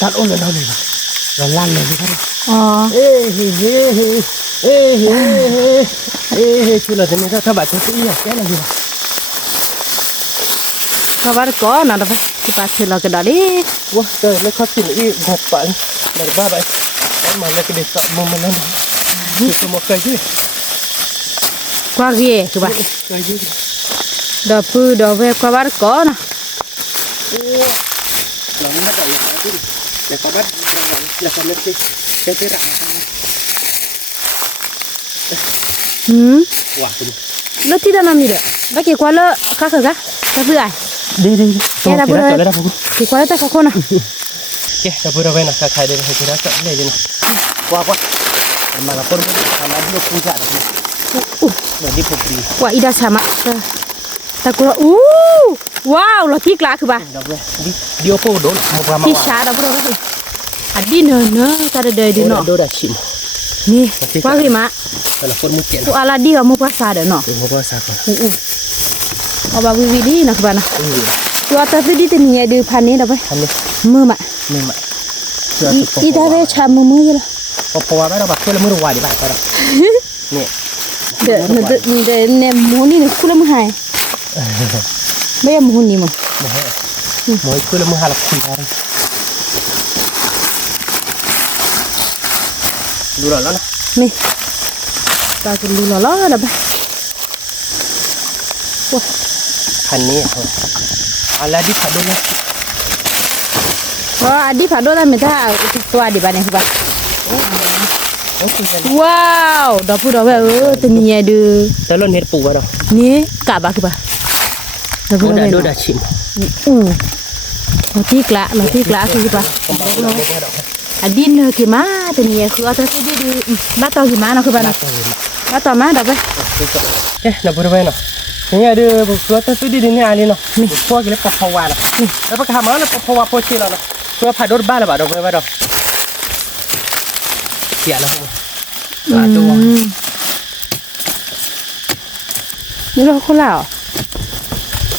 Tak oleh dah ni. Lala ni kan. อ๋อ Cula ni dah tak baca tu iya, kan lagi. เราไปก่อนนะเราไปที่ป่าเชื่อเราก็ได้ดิ Wah, dah lepas ni gopan dari baba. Mana ke desa momen ni. Itu mau kerja. กว่าเกี่ยคือป่ะ Kerja. เดี๋ยวพูดเดี๋ยวไปกว่าบ้านก่อนนะ Oh. Lama dah ya tu. Ya kabar rawan. Ya kabar ke. Kira. อืม Wah, tu. แล้วที่ด้านนั้นมีเด้อแล้วกี่กว่าเลยข้าคือกันจะเพื่ออะไร Deh. Ya, dah boleh. Dah bagus. กี่กว่าแล้วแต่เขาคนน่ะ Okey, dah pura nak kai dia kira tak boleh je nak. Wah. Malah pun sama dia puja dah. Jadi popri. กว่าอีดาสามะแต่กูว่าว้าวเราที่กลาคือป่ะ Dah boleh. Dia apa dol mau ramai. ที่ชาเราพูดเราสิอันนี้เนอะตาเดยดีเนาะ Dia dah sim. นี่กว่ากี่มะ Kalau pun mungkin. กูอาลาดีกับมุกภาษาเด้อเนาะ Mau bahasa kau. เอาบาวิวิดีนะคือป่ะนะตัวตาสิดีตัวนี้ดูพันนี้เด้อไป Ini มือมะ memang. อีตาเวชามืออยู่ละ Apa apa dah bakal muru wadi ba pada. Ni. เดี๋ยวเนี่ยมูนี่เนี่ยคุณละมือหายไม่ยอมมูนี่มั้ง Mau ikut lemu halap kuitar. Dura lah. นี่ตาคุณดูหล่อๆเด้อไป Kan ni. Ala di padu lah. เพราะอดีตผ่านด้วยไม่ได้ตัวอดีตบ้านเนี่ยคือป่ะ Okey kan. ว้าวดอกพูดดอกแบบตัวนี้ดู Telon hir pu dah. นี่กะบะคือป่ะดอกพูดดอก Dah cim. เราที่กละคือป่ะอดีตเนี่ยคือมาตัวนี้คือเอาตัวที่ดูบ้านต่อคือมาเนาะคือป่ะเนาะบ้านต่อมาดอกไป Dah pura bai noh. Ni ada buat tu di ni ali noh. Ni buat gile papawa lah. Lepas ke mana lah papawa poci lah noh. Buat padur ba lah ba dah ba dah. Siap lah. Tu. นี่เราคนลาว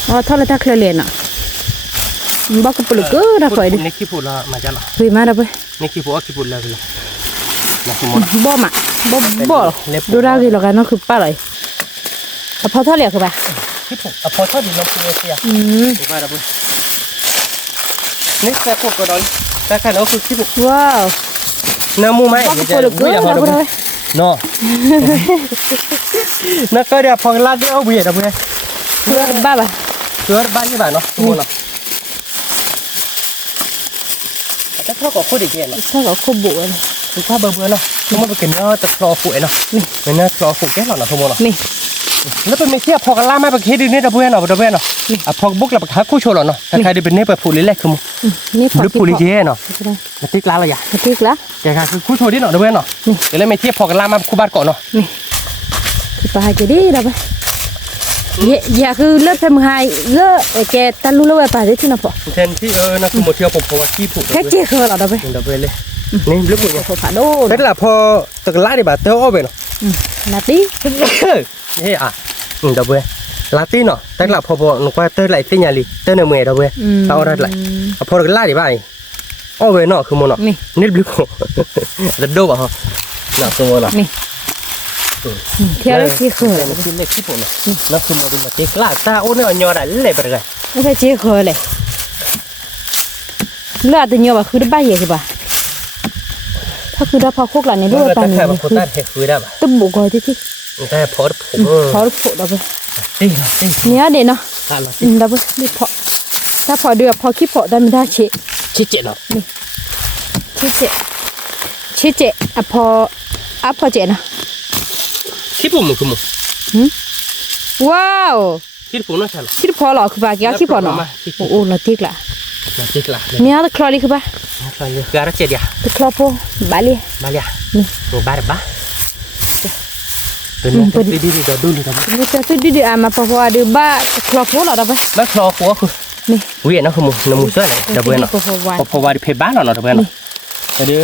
อ๋อทอดแล้วถ้าเคลียร์เลนอ่ะบอกกับปลุกก็ได้ฝ่ายดิ Ni kipu lah macam lah. คุยมาได้ไป Ni kipu lah gile. Nah semua. บ่มาบ่ดูได้กี่หรอกกันนั่นคือป้าเลยแต่พอทอดเหลียวคือป่ะ Kipu. Apa tu di dalam punya siap. Bukan apa. Ni saya pun kau dah. แต่ขันเอาคือคิด ว้าว น้ำมูไหม ว่าก็ปวดเกลือแล้วบ่ได้ เนาะนักก็เดี๋ยวพอลาดเอาเบียดเอาไป เกลือบ้าบ่ เกลือบ้านยี่บ้านเนาะทุกคนเนาะแต่เขาก็โคตรดีเนาะ ถ้าก็คุบบุเลย คุณป้าเบื่อเนาะทุกคนไปกินเนาะจะคลอฝุ่นเนาะเป็นเนาะคลอฝุ่นแก่หรอเนาะทุกคนเนาะ นี่ แล้วเป็นไม่เทียบพอกันล่ามาไปคิดดีนี่ตะเพื่อนเนาะตะเพื่อนเนาะอ่ะพอบุกแล้วไปหาคู่โชว์เนาะใครได้เป็นเนี่ยไปผูเล็กๆคือมึง นี่พอ หรือผูลิเจเนาะมาติ๊กล้าเราอย่า ติ๊กละ แกคือคู่โชว์ดิเนาะตะเพื่อนเนาะเดี๋ยวเลยไม่เทียบพอกันล่ามาคู่บ้านก่อนเนาะ นี่คือปลาจะดีแล้วไปอย่าคือเลือดแพมหายเลือดแกตันรู้แล้วว่าปลาได้ที่น่ะพอ แทนที่นั่นคือหมดเที่ยวผมเพราะว่าขี้ผุ แค่เจ๊คือเราได้ไป ตะเพื่อนเลยนี่ลึกหมดเนี่ย พอผ่าโดน เป็นละพอตะกล้าดิบ่าเต้าเอาไปเนาะ นาที นี่อ่ะตะเพื่อนลาตีเนาะแต่ละพอหนูว่าเต้ไหลเส้นยาลีเต้เนื้อเมย์ตะเพื่อนเอาอะไรไหลพอตะกล้าดิบ่าเอาไปเนาะคือมันเนาะนี่ลึกหัวจะโดบ่ฮะเนาะคือมันเนาะ นี่เที่ยวแล้วที่คือ มันคือเล็กที่ผมเนาะนั่นคือมันเป็นมาเตะกล้าตาโอ้เนี่ยยอดอะไรไปเลย ไม่ใช่เจ๊คือเลยเลือดตัวเนี้ยว่าคือได้บ้าเหี้ยคือป่ะถ้าคือได้พอคุกหลังในรูปปลาเนี่ยคือตึบบุกคอยที่ แต่พอผม พอผูเราไป ตีตี เนี้ยเด่นเนาะ เรา เราไปนี่พอถ้าพอเดือพอขี้พอได้ไม่ได้เช ชิเจเนาะ ชิเจอ่ะพอเจนะ คิดผมคือมึง ว้าว คิดผมน่าใช่หรอ คิดพอหรอคือป่ะแกคิดพอเนาะโอ้เราติ๊กละ ตีกล้า เนี่ยตะคลอนี่คือป่ะ การเจ็ดยา ตะคลอพอบาลี มาเลยโอ้บ้าบ้าเป็นดีดีเดี๋ยวดูดีครับ นี่จะตื่นดีๆมาพอๆดูบ้าตะคลอพอหรอได้ป่ะ บ้าคลอหัวคือ นี่ เวียนนะคือมึงน้ำมือเสื้อเลยเดี๋ยวเวียนเนาะพอว่าดิเพบ้านเนาะเดี๋ยวเวียนเนาะเดี๋ยว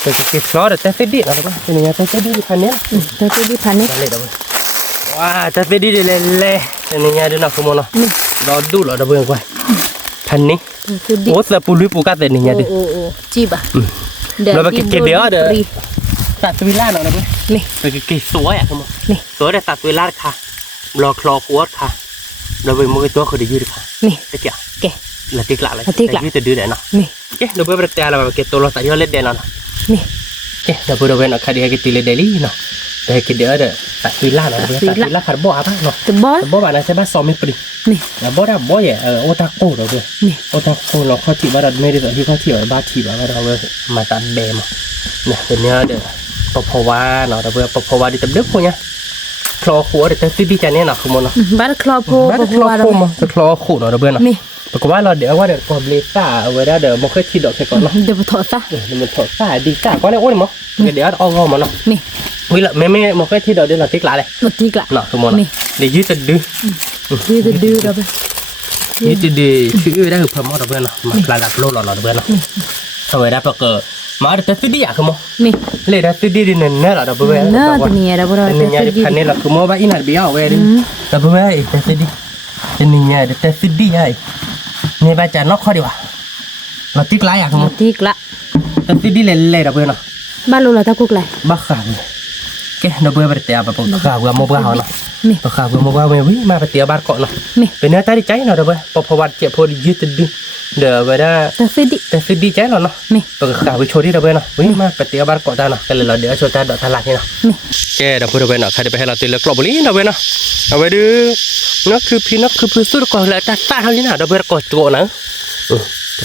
แต่กินคลอเดี๋ยวแต่ดีเนาะครับเป็นยังไงแต่ดีพันเนี้ย แต่ตื่นดีพันนี่ เลยเดี๋ยวว้าแต่ดีเลยเลยเป็นยังไงเดี๋ยวนะคือมึงเนาะรอดูรอเดี๋ยวเวียนก่อนพันนี้โอ้แต่ปูลุยปูกัดแต่ยังไงเดี๋ยว โอ้จีบอ่ะ เราไปกินเดี๋ยวเดี๋ยวตัดเวลาหน่อยนะเพื่อน นี่ ไปกินสวยอ่ะครับมึง นี่ สวยแต่ตัดเวลาค่ะรอคลอขวดค่ะเราไปมือตัวเขาได้ยืดค่ะ นี่ ตะเกียบ แก ละติ๊กละเลย ละติ๊กละ ยืดจะดื้อเนาะ นี่ เอ๊ะเราไปประเดี๋ยวเราไปเก็บตัวเราใส่ยอดเล็ดเด่นเนาะ นี่ เอ๊ะเราไปเราไปเนาะคดีให้กินตีเล็ดเดลี่เนาะแต่กินเดี๋ยวเดี๋ยวตัดเวลาเนาะตัดเวลาขาดบ่ออ่ะเนาะ จะบอล บ่อบ้านนั้นใช่ป่ะซ้อมไม่ปรี นี่ แล้วบ่อได้บ่อใหญ่โอตาโก้เราด้วย นี่ โอตาโก้เราข้อที่ว่าเราไม่ได้ต่อที่ข้อที่ว่าบ้าที่ว่าเรามาตัดเบมเนี่ยเป็นเนื้อเดี๋ยวปพวาเนาะเราไปปพวาดิตับดึกพวกเนี้ยคลอขัวเดี๋ยวจะซื้อดีจานเนี้ยเนาะคือมันเนาะ บ้านคลอโพ บ้านคลอโคมจะคลอขู่เนาะเราเบื่อเนาะ นี่ ปรากฏว่าเราเดี๋ยวว่าเดี๋ยวกอบเลต้าเอาไว้ได้เดี๋ยวมันค่อยทีดอกแค่ก่อนเนาะ เดี๋ยวไปถอดซะ เดี๋ยวมันถอดต้าดีต้าก็ได้โอ้ยมั้งเดี๋ยวเอางอมาเนาะ นี่ วิละแม่มันค่อยทีดอกเดี๋ยวเราติ๊กละเลย หมดทีกละ เนาะคือมัน นี่ เดี๋ยวยืดจะดื้อ ดื้อเราไป ยืดจะดื้อคือได้คือพม่าเราเบื่อเนาะมาปลาดับโลดเราเบื่อเนาะเอาไว้ได้ปรากฏมาเดี๋ยวจะซื้อดีอ่ะคือมั้ง นี่ เลยได้ซื้อดีดิเนี่ยเนี่ยเราเบื่อ เนอะตัวนี้เราบ่ได้ แต่เนี่ยดิพันเนี่ยเราคือมั้งว่าอินหัดเบี้ยวเว้ยดิเราเบื่อแต่ซื้อดีแต่เนี่ยเดี๋ยวจะซื้อดีไอ้เนี่ยบ้าจะนอกข้อดีวะเราติ๊กละอ่ะคือ หม มั้ง ดทีกละ แต่ซื้อดีเลยเราเบื่อเนาะ บ้านเราตะกุกเลย บ้าขาวแกเราเบื่อไปเตียแบบขาวกับโมบ้าเนาะ นี่ ขาวกับโมบ้าเว้ยมาไปเตียบ้านเกาะเนาะ นี่ เป็นเนื้อตาดีใจเนาะเด้อเว้ยพอวัดเจ็บพอดียืดจะดึงเดี๋ยวไปได้ แต่สิดิ แต่คือดีใจเนาะ นี่ ปกขาวไปโชว์ที่เด้อเว้ยเนาะเฮ้ยมาไปเตียบ้านเกาะตาเนาะกันเลยเราเดี๋ยวโชว์ตาดอกทลายนี่เนาะ นี่ แกเดี๋ยวพูดเว้ยเนาะใครจะไปให้เราตีเลือกกลบบุรีเนาะเว้ยเนาะเอาไว้ดูนักคือพี่นักคือพื้นสุดก่อนแล้วตาตาเท่านี้นะเด้อเว้ยกดตัวนะ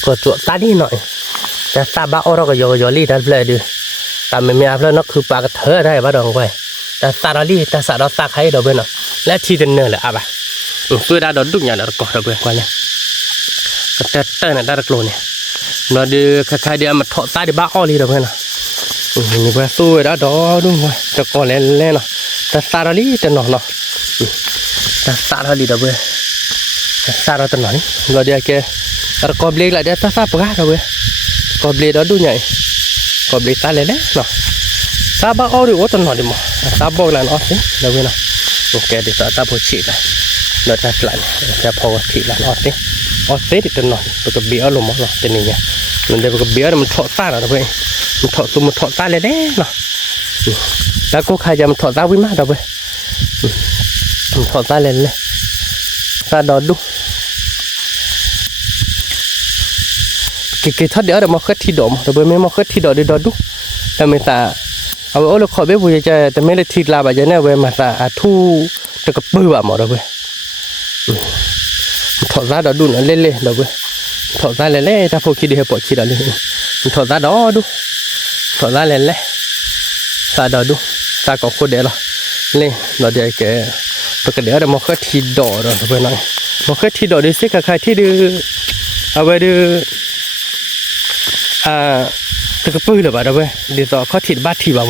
กดตัวตาดีหน่อยแต่ตาบ้าอเราก็ยอลี่ทันเลยดูตาไม่มีอะไรนักคือปากกระเทอได้บ้าดองไว้แต่ตาเราลี่แต่สาเราตาใครเด้อเว้ยเนาะและที่จะเนื้อเลยอ่ะบ่ะคือได้ดอกดุอย่างเด้อก่อนเด้อเว้ยกว่าเนี่ยก็แต่เต้นได้กลัวเนี่ยเราดูคล้ายๆเดี๋ยวมาถอดตาดิบ้าอ้อลีเด้อเว้ยเนาะนี่ว่าสู้ได้ดอกดุเว้ยจะก่อนเล่นเนาะแต่สาเราลี่แต่เนาะแต่สาเราลี่เด้อเว้ยแต่สาเราแต่หน่อยเราเดี๋ยวแกเรากอบเล็กละเดี๋ยวตาซาปกาเด้อเว้ยกอบเล็กดอกดุใหญ่กอบเล็กตาเล่นเนาะตาบ้าอ้อดิโอ้ตัวหน่อยดิมั้งตาบอกแล้วอ้อสิเด้อเว้ยเนาะโอเคเดี๋ยวตาพูดฉีดเลยเดี๋ยวตาหลังจะพอฉีดแล้วอ้อสิอ้อสิดิตัวหน่อยปกติเบี้ยลงมั้งเนาะเป็นยังไงมันเดี๋ยวปกติเบี้ยมันถอดตาเนาะเว้ยมันถอดตัวมันถอดตาเลยเด้เนาะแล้วก็ใครจะมันถอดตาวิ่งมาเด้อเว้ยมันถอดตาเลยตาดอดดู cái thoát đỡ được mà khất thì đổ mà rồi mới mà khất thì đổ đi đổ đúc là mình ta ở lúc khỏi biết vui chơiแต่ไม่ได้ทีลาแบบนี้เว้ยมาตาทูตะกปื้อแบบหมดเลยเว้ยถอดซาดอดุนเล่ๆเด้อเว้ยถอดซาเล่ๆถ้าพวกคิดดีให้ปล่อยคิดอะไรถอดซาดอดูถอดซาเล่ๆซาดอดูซาก็โคตรเด้อละเล่เราเดี๋ยวแกปกติเดี๋ยวมาkhất thì đỏ rồiเว้ยหน่อยมาkhất thì đỏดิสิใครที่ดื้อเอาไว้ดื้อตะกปื้อเลยบ่เด้อเว้ยเดี๋ยวต่อkhất thìบาดที่บ่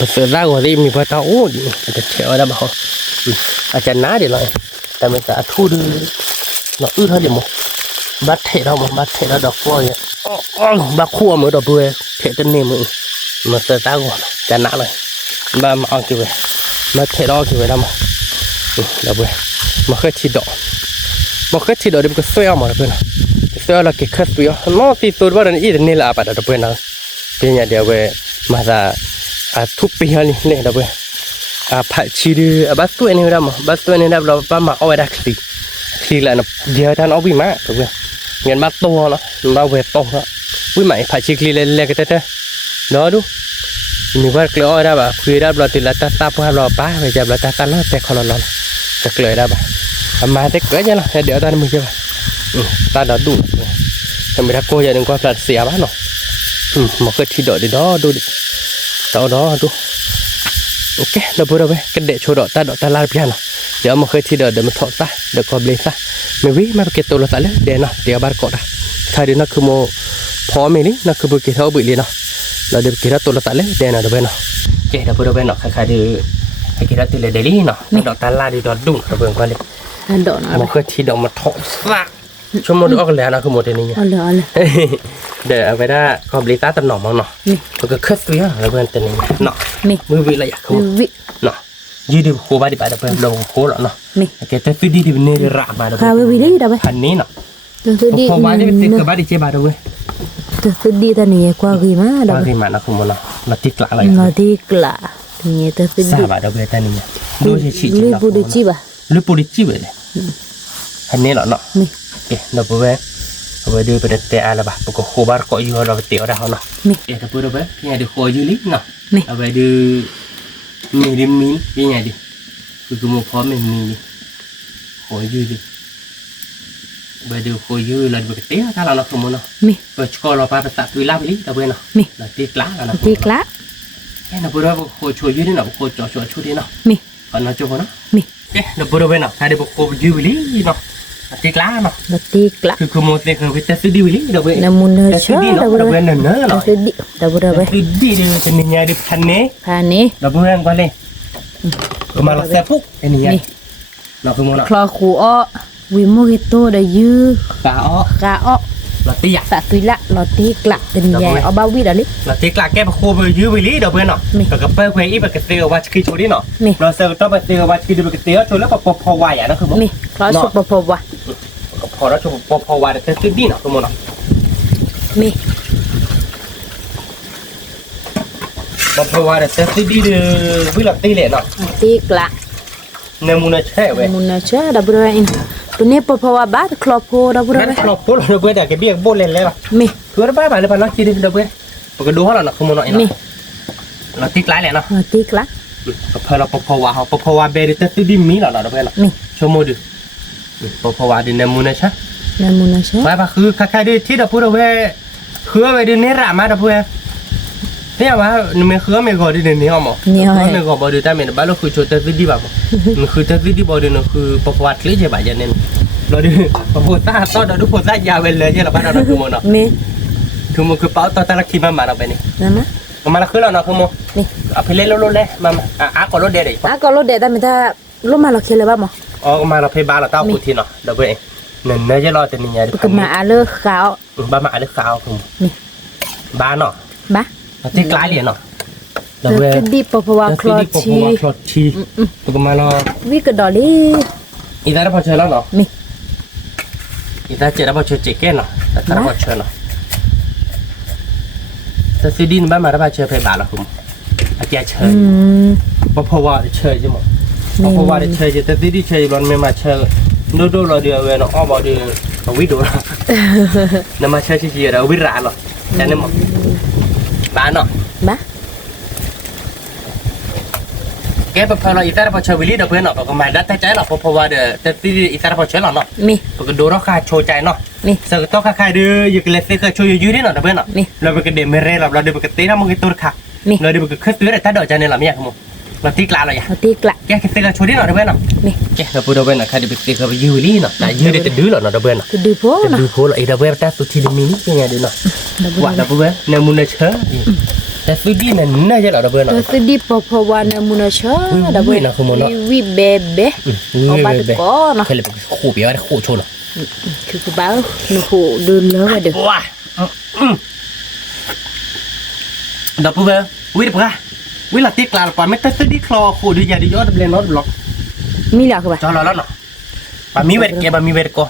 ภาษาลาวนี่มีภาษาโอ้ดิจะเที่ยวได้บ่อาจารย์น้าเดี๋ยวเลยแต่ไม่สาทูดเนาะเท่าเดี๋ยวมั้งบัดเทเรามั้งบัดเทเราดอกบัวเนี่ยบัดขั้วมือดอกบัวเทต้นนี้มือมาเสือตาก่อนจะหนาเลยบ้ามาเอากี่เว้ยมาเทเรากี่เว้ยได้มั้งดอกบัวมาเคยทีดอกมาเคยทีดอกเดี๋ยวก็เสียมาเพื่อนเสียเราเก็บเคยเสียน้องตีตัวว่าเราอีนี่ละป่ะดอกบัวนะเป็นอย่างเดียวเว้ยมาซาทุบปีนี่เนี่ยดอกบัวผัดชีดื้อบัสตัวนี้ได้มั้งบัสตัวนี้ได้เราป้ามาเอาไว้ได้ทีละนะเดี๋ยวท่านเอาวิ่งมาถูกไหมเงินบัสตัวเนาะเราเวทโตแล้ววิ่งใหม่ผัดชีกลีเล็กๆก็ได้เนาะดูมีว่าเกลือเอาได้ป่ะคุยได้เราติดละตาพวกเราป้าไปจับละตาแล้วแต่คนเราจะเกลือได้ป่ะมาแต่เกลือยังล่ะเดี๋ยวตอนมึงจะป่ะตาเราดูทำไมถ้าโกยอย่างนึงก็ปลัดเสียบ้านเนาะมาเกิดที่ดอกดิดอดูดิต่อดอดูโอเคเราพูดเอาไว้กันเดะโชว์ดอกตาลาเพียนเดี๋ยวมาเคยที่เดี๋ยวมันถอดซะเดี๋ยวก็เบลซะไม่วิมาเก็บตัวเราซะเลยเดี๋ยวนะเดี๋ยวบาร์กอดอ่ะถ้าเดี๋ยวนักคือโมพอไม่นี่นักคือบุกเท่าบุยเลยเนาะเราเดี๋ยวเก็บตัวเราซะเลยเดี๋ยวนะเดี๋ยวไปเนาะเดี๋ยวพูดเอาไว้เนาะใครๆเดี๋ยวให้เก็บตัวเลยเดี๋ยวนี้เนาะดอกตาลาดีดอกดุ้งเราเบิ่งก่อนเลยดอกนะมาเคยที่ดอกมาถอดซะชั่วโมงออกแล้วนะคือโมเดลนี้เอาเลยเดี๋ยวเอาไปได้ก็เบลซ่าตันหน่อมเนาะมันก็คัดตัวเราเบิ่งตัวนี้เนาะมือวิละอยากคือเนาะยืดโคบาดิบาดเพิ่มลงโคแล้วเนาะแกแต่ฟิดีดิบเนรราบาดข้าววิดีได้ไหมพันนี้เนาะพอบาดิบติดกับบาดิเจ็บบาดด้วยแต่ฟิดีตอนนี้กว่ากี่มากว่ากี่มานะคุณมเนาะมาติดกละอะไรมาติดกละนี่แต่ฟิดีซาบาดด้วยตอนนี้ดูสิชิลุยปูดิจิบะลุยปูดิจิบเลยพันนี้เนาะเอ๊ะเราไปเอาไปดูไปเด็ดแต่อะไรบ้างปกติโคบาร์ก็อยู่เราไปเที่ยวได้เนาะเอ๊ะถ้าพูดเอาไปยังดูโคอยู่ลิเนาะเอาไปดูมีริมมีเป็นไงดิคือโมพร้อมมันมีโคอยู่ดิไปดูโคอยู่เราไปเที่ยวถ้าเราเนาะคุณโมเนาะก็ชอบเราไปภาษาตุยลาไปลิเราไปเนาะเราตีกล้าเราตีกล้าเอ๊ะเราพูดว่าโคช่วยอยู่ดิเนาะโคจ่อช่วยดิเนาะก่อนเราจบเนาะเอ๊ะเราพูดว่าเนาะถ้าเดี๋ยวโคอยู่ไปลิเนาะตีกล้าเนาะตีกล้าคือโมเสกคือแต่สุดดีวิลเราไปน้ำมันเนื้อชัวร์เราไปเนื้อเนาะสุดดีเราไปสุดดีเดี๋ยวเป็นยังไงดิพันนี้เราไปเรื่องกันเลยก็มาเราแซ่บปุ๊บอันนี้เราคือโมนาคลอคูอ้อวิโมกิโตได้ยื้อกาอ้อเราตีอ่ะสะตุยละเราตีกละเป็นแย่เอาบาวิดาลิเราตีกละแกไปโคไปยื้อไปลิเดี๋ยวเพื่อนเนาะแต่ก็เปิดเผยอีกแบบกระเตียวว่าคือชูดิเนาะเราเซอร์ต้องไปเตียวว่าคือดูกระเตียวชูแล้วพอวายอ่ะนะคือโมคลอชุบพอวะพอแล้วชูพอวายแต่สุดดีเนาะคือโมเนาะพอวายแต่สุดดีเดี๋ยววิลล์ตีเลยเนาะตีกละเนมูนาเช่เว้ยเนมูนาเช่ดับเบิลเอ็นตัวนี้พอว่าบาดคลอโพดับเบิลเอ็นคลอโพดับเบิลเดี๋ยวแกเบี้ยโบเล่นเลยป่ะคือระบายไปเลยป่ะเนาะจีดิดับเบิลปกติดูเขาเราเนาะขโมยหน่อยเนาะเราตีกลายเลยเนาะตีกละพอเราพอว่าเบรตต์ดีมีเนาะดับเบิลเนาะชั่วโมงดูพอว่าดิเนมูนาเช่ว่าป่ะคือใครๆดิที่ดับเบิลเว้ยคือไปดิเนรามาดับเบิลเนี่ยว่าไม่คือไม่ก็ดีเนี่ยมั้งไม่ก็บอดีแต่ไม่บ้าเราคือโชว์แต่วิดีบ้างมันคือแต่วิดีบอดีนั่นคือประวัติเลยใช่ป่ะยันเนี่ยเราดูประวัติศาสตร์เราดูประวัติศาสตร์ยาวเลยใช่หรือเปล่าเราคือโมเนาะคือโมคือเป้าตอนตะลักขี้มาเราไปนี่มาเราคือเราเนาะคือโมเอาไปเล่นรถเลยมาก็รถเด็ดเลยก็รถเด็ดแต่ไม่ถ้ารถมาเราเคียเลยบ้างมั้งอ๋อมาเราไปบ้านเราเต้าปูทีเนาะเดี๋ยวไปนั่นเนี่ยจะรอแต่นี่ยังก็มาเลือกขาวบ้านมาเลือกขาวคือบ้านเนาะบ้าตีกลายเลยเนาะแต่ดีพอว่าคลอชีตัวก็มาเราวิกดอลี่อีตาได้พอเชิญแล้วเนาะอีตาเจอได้พอเชิญเจ๊แก่เนาะแต่ถ้าพอเชิญเนาะแต่ซีดินบ้านมาได้พอเชิญไปบ้านเราคุณอาจารย์เชิญพอว่าเชิญใช่ไหมพอว่าเชิญแต่ซีดินเชิญวันไม่มาเชิญดูเราเดียวเว้ยเนาะอ้อบอดีพ เอาวิดูน้ำมาเชื่อชี้ๆเราวิราหรอแต่เนี่ยมั้งบ้านเนาะ บ้า แกเป็นพอเราอีตาร์พอเชวิลี่เดเพื่อนเนาะก็มาดัดใจหรอกเพราะว่าเดแต่ที่อีตาร์พอเชลเนาะ มี ก็ดูเราค่าโชว์ใจเนาะ มี สักต้องค่าเดืออยู่กันเลยสักโชว์อยู่นี่เนาะเพื่อนเนาะเราไปกันเดมเร่เราเดินไปกันเต้นมึงกันตัวขาเราเดินไปกันขึ้นตัวแต่ถ้าเดาใจเนี่ยเราไม่อยากมึงเราตีกลาเราอย่า เอาตีกละ แกคิดสักโชว์นี่เนาะเพื่อนเนาะ มี แกเราพูดเพื่อนเนาะใครเดินไปตีกับยูรี่เนาะแต่ยูรี่จะดื้อเนาะเพื่อนเนาะ คือดูโพนะ ดูโพลไอ้เพื่อนแต่สุดที่มีนี่ยังไงดูเนาะว่าเพื่อนเนี่ยมุนเชื่อแต่สุดที่เนี่ยน่าจะเราเพื่อนเนาะ ตัวดีปพวันมุนชาดับเบิลวิเบเบเอาบัตรก่อนนะ เคยเลยขู่เปียว่าขู่โชว์เนาะ คือบ้าหนูดูเลยเด้อ ว้าดับเพื่อนวิ่งเพื่อนวิ่งละตีกลาปาไม่ต้องตีคลอขู่ดูยาดียอดเบลนอดบล็อก มีหลักบ้า จอแล้วเนาะปามีเวทแกปามีเวทก็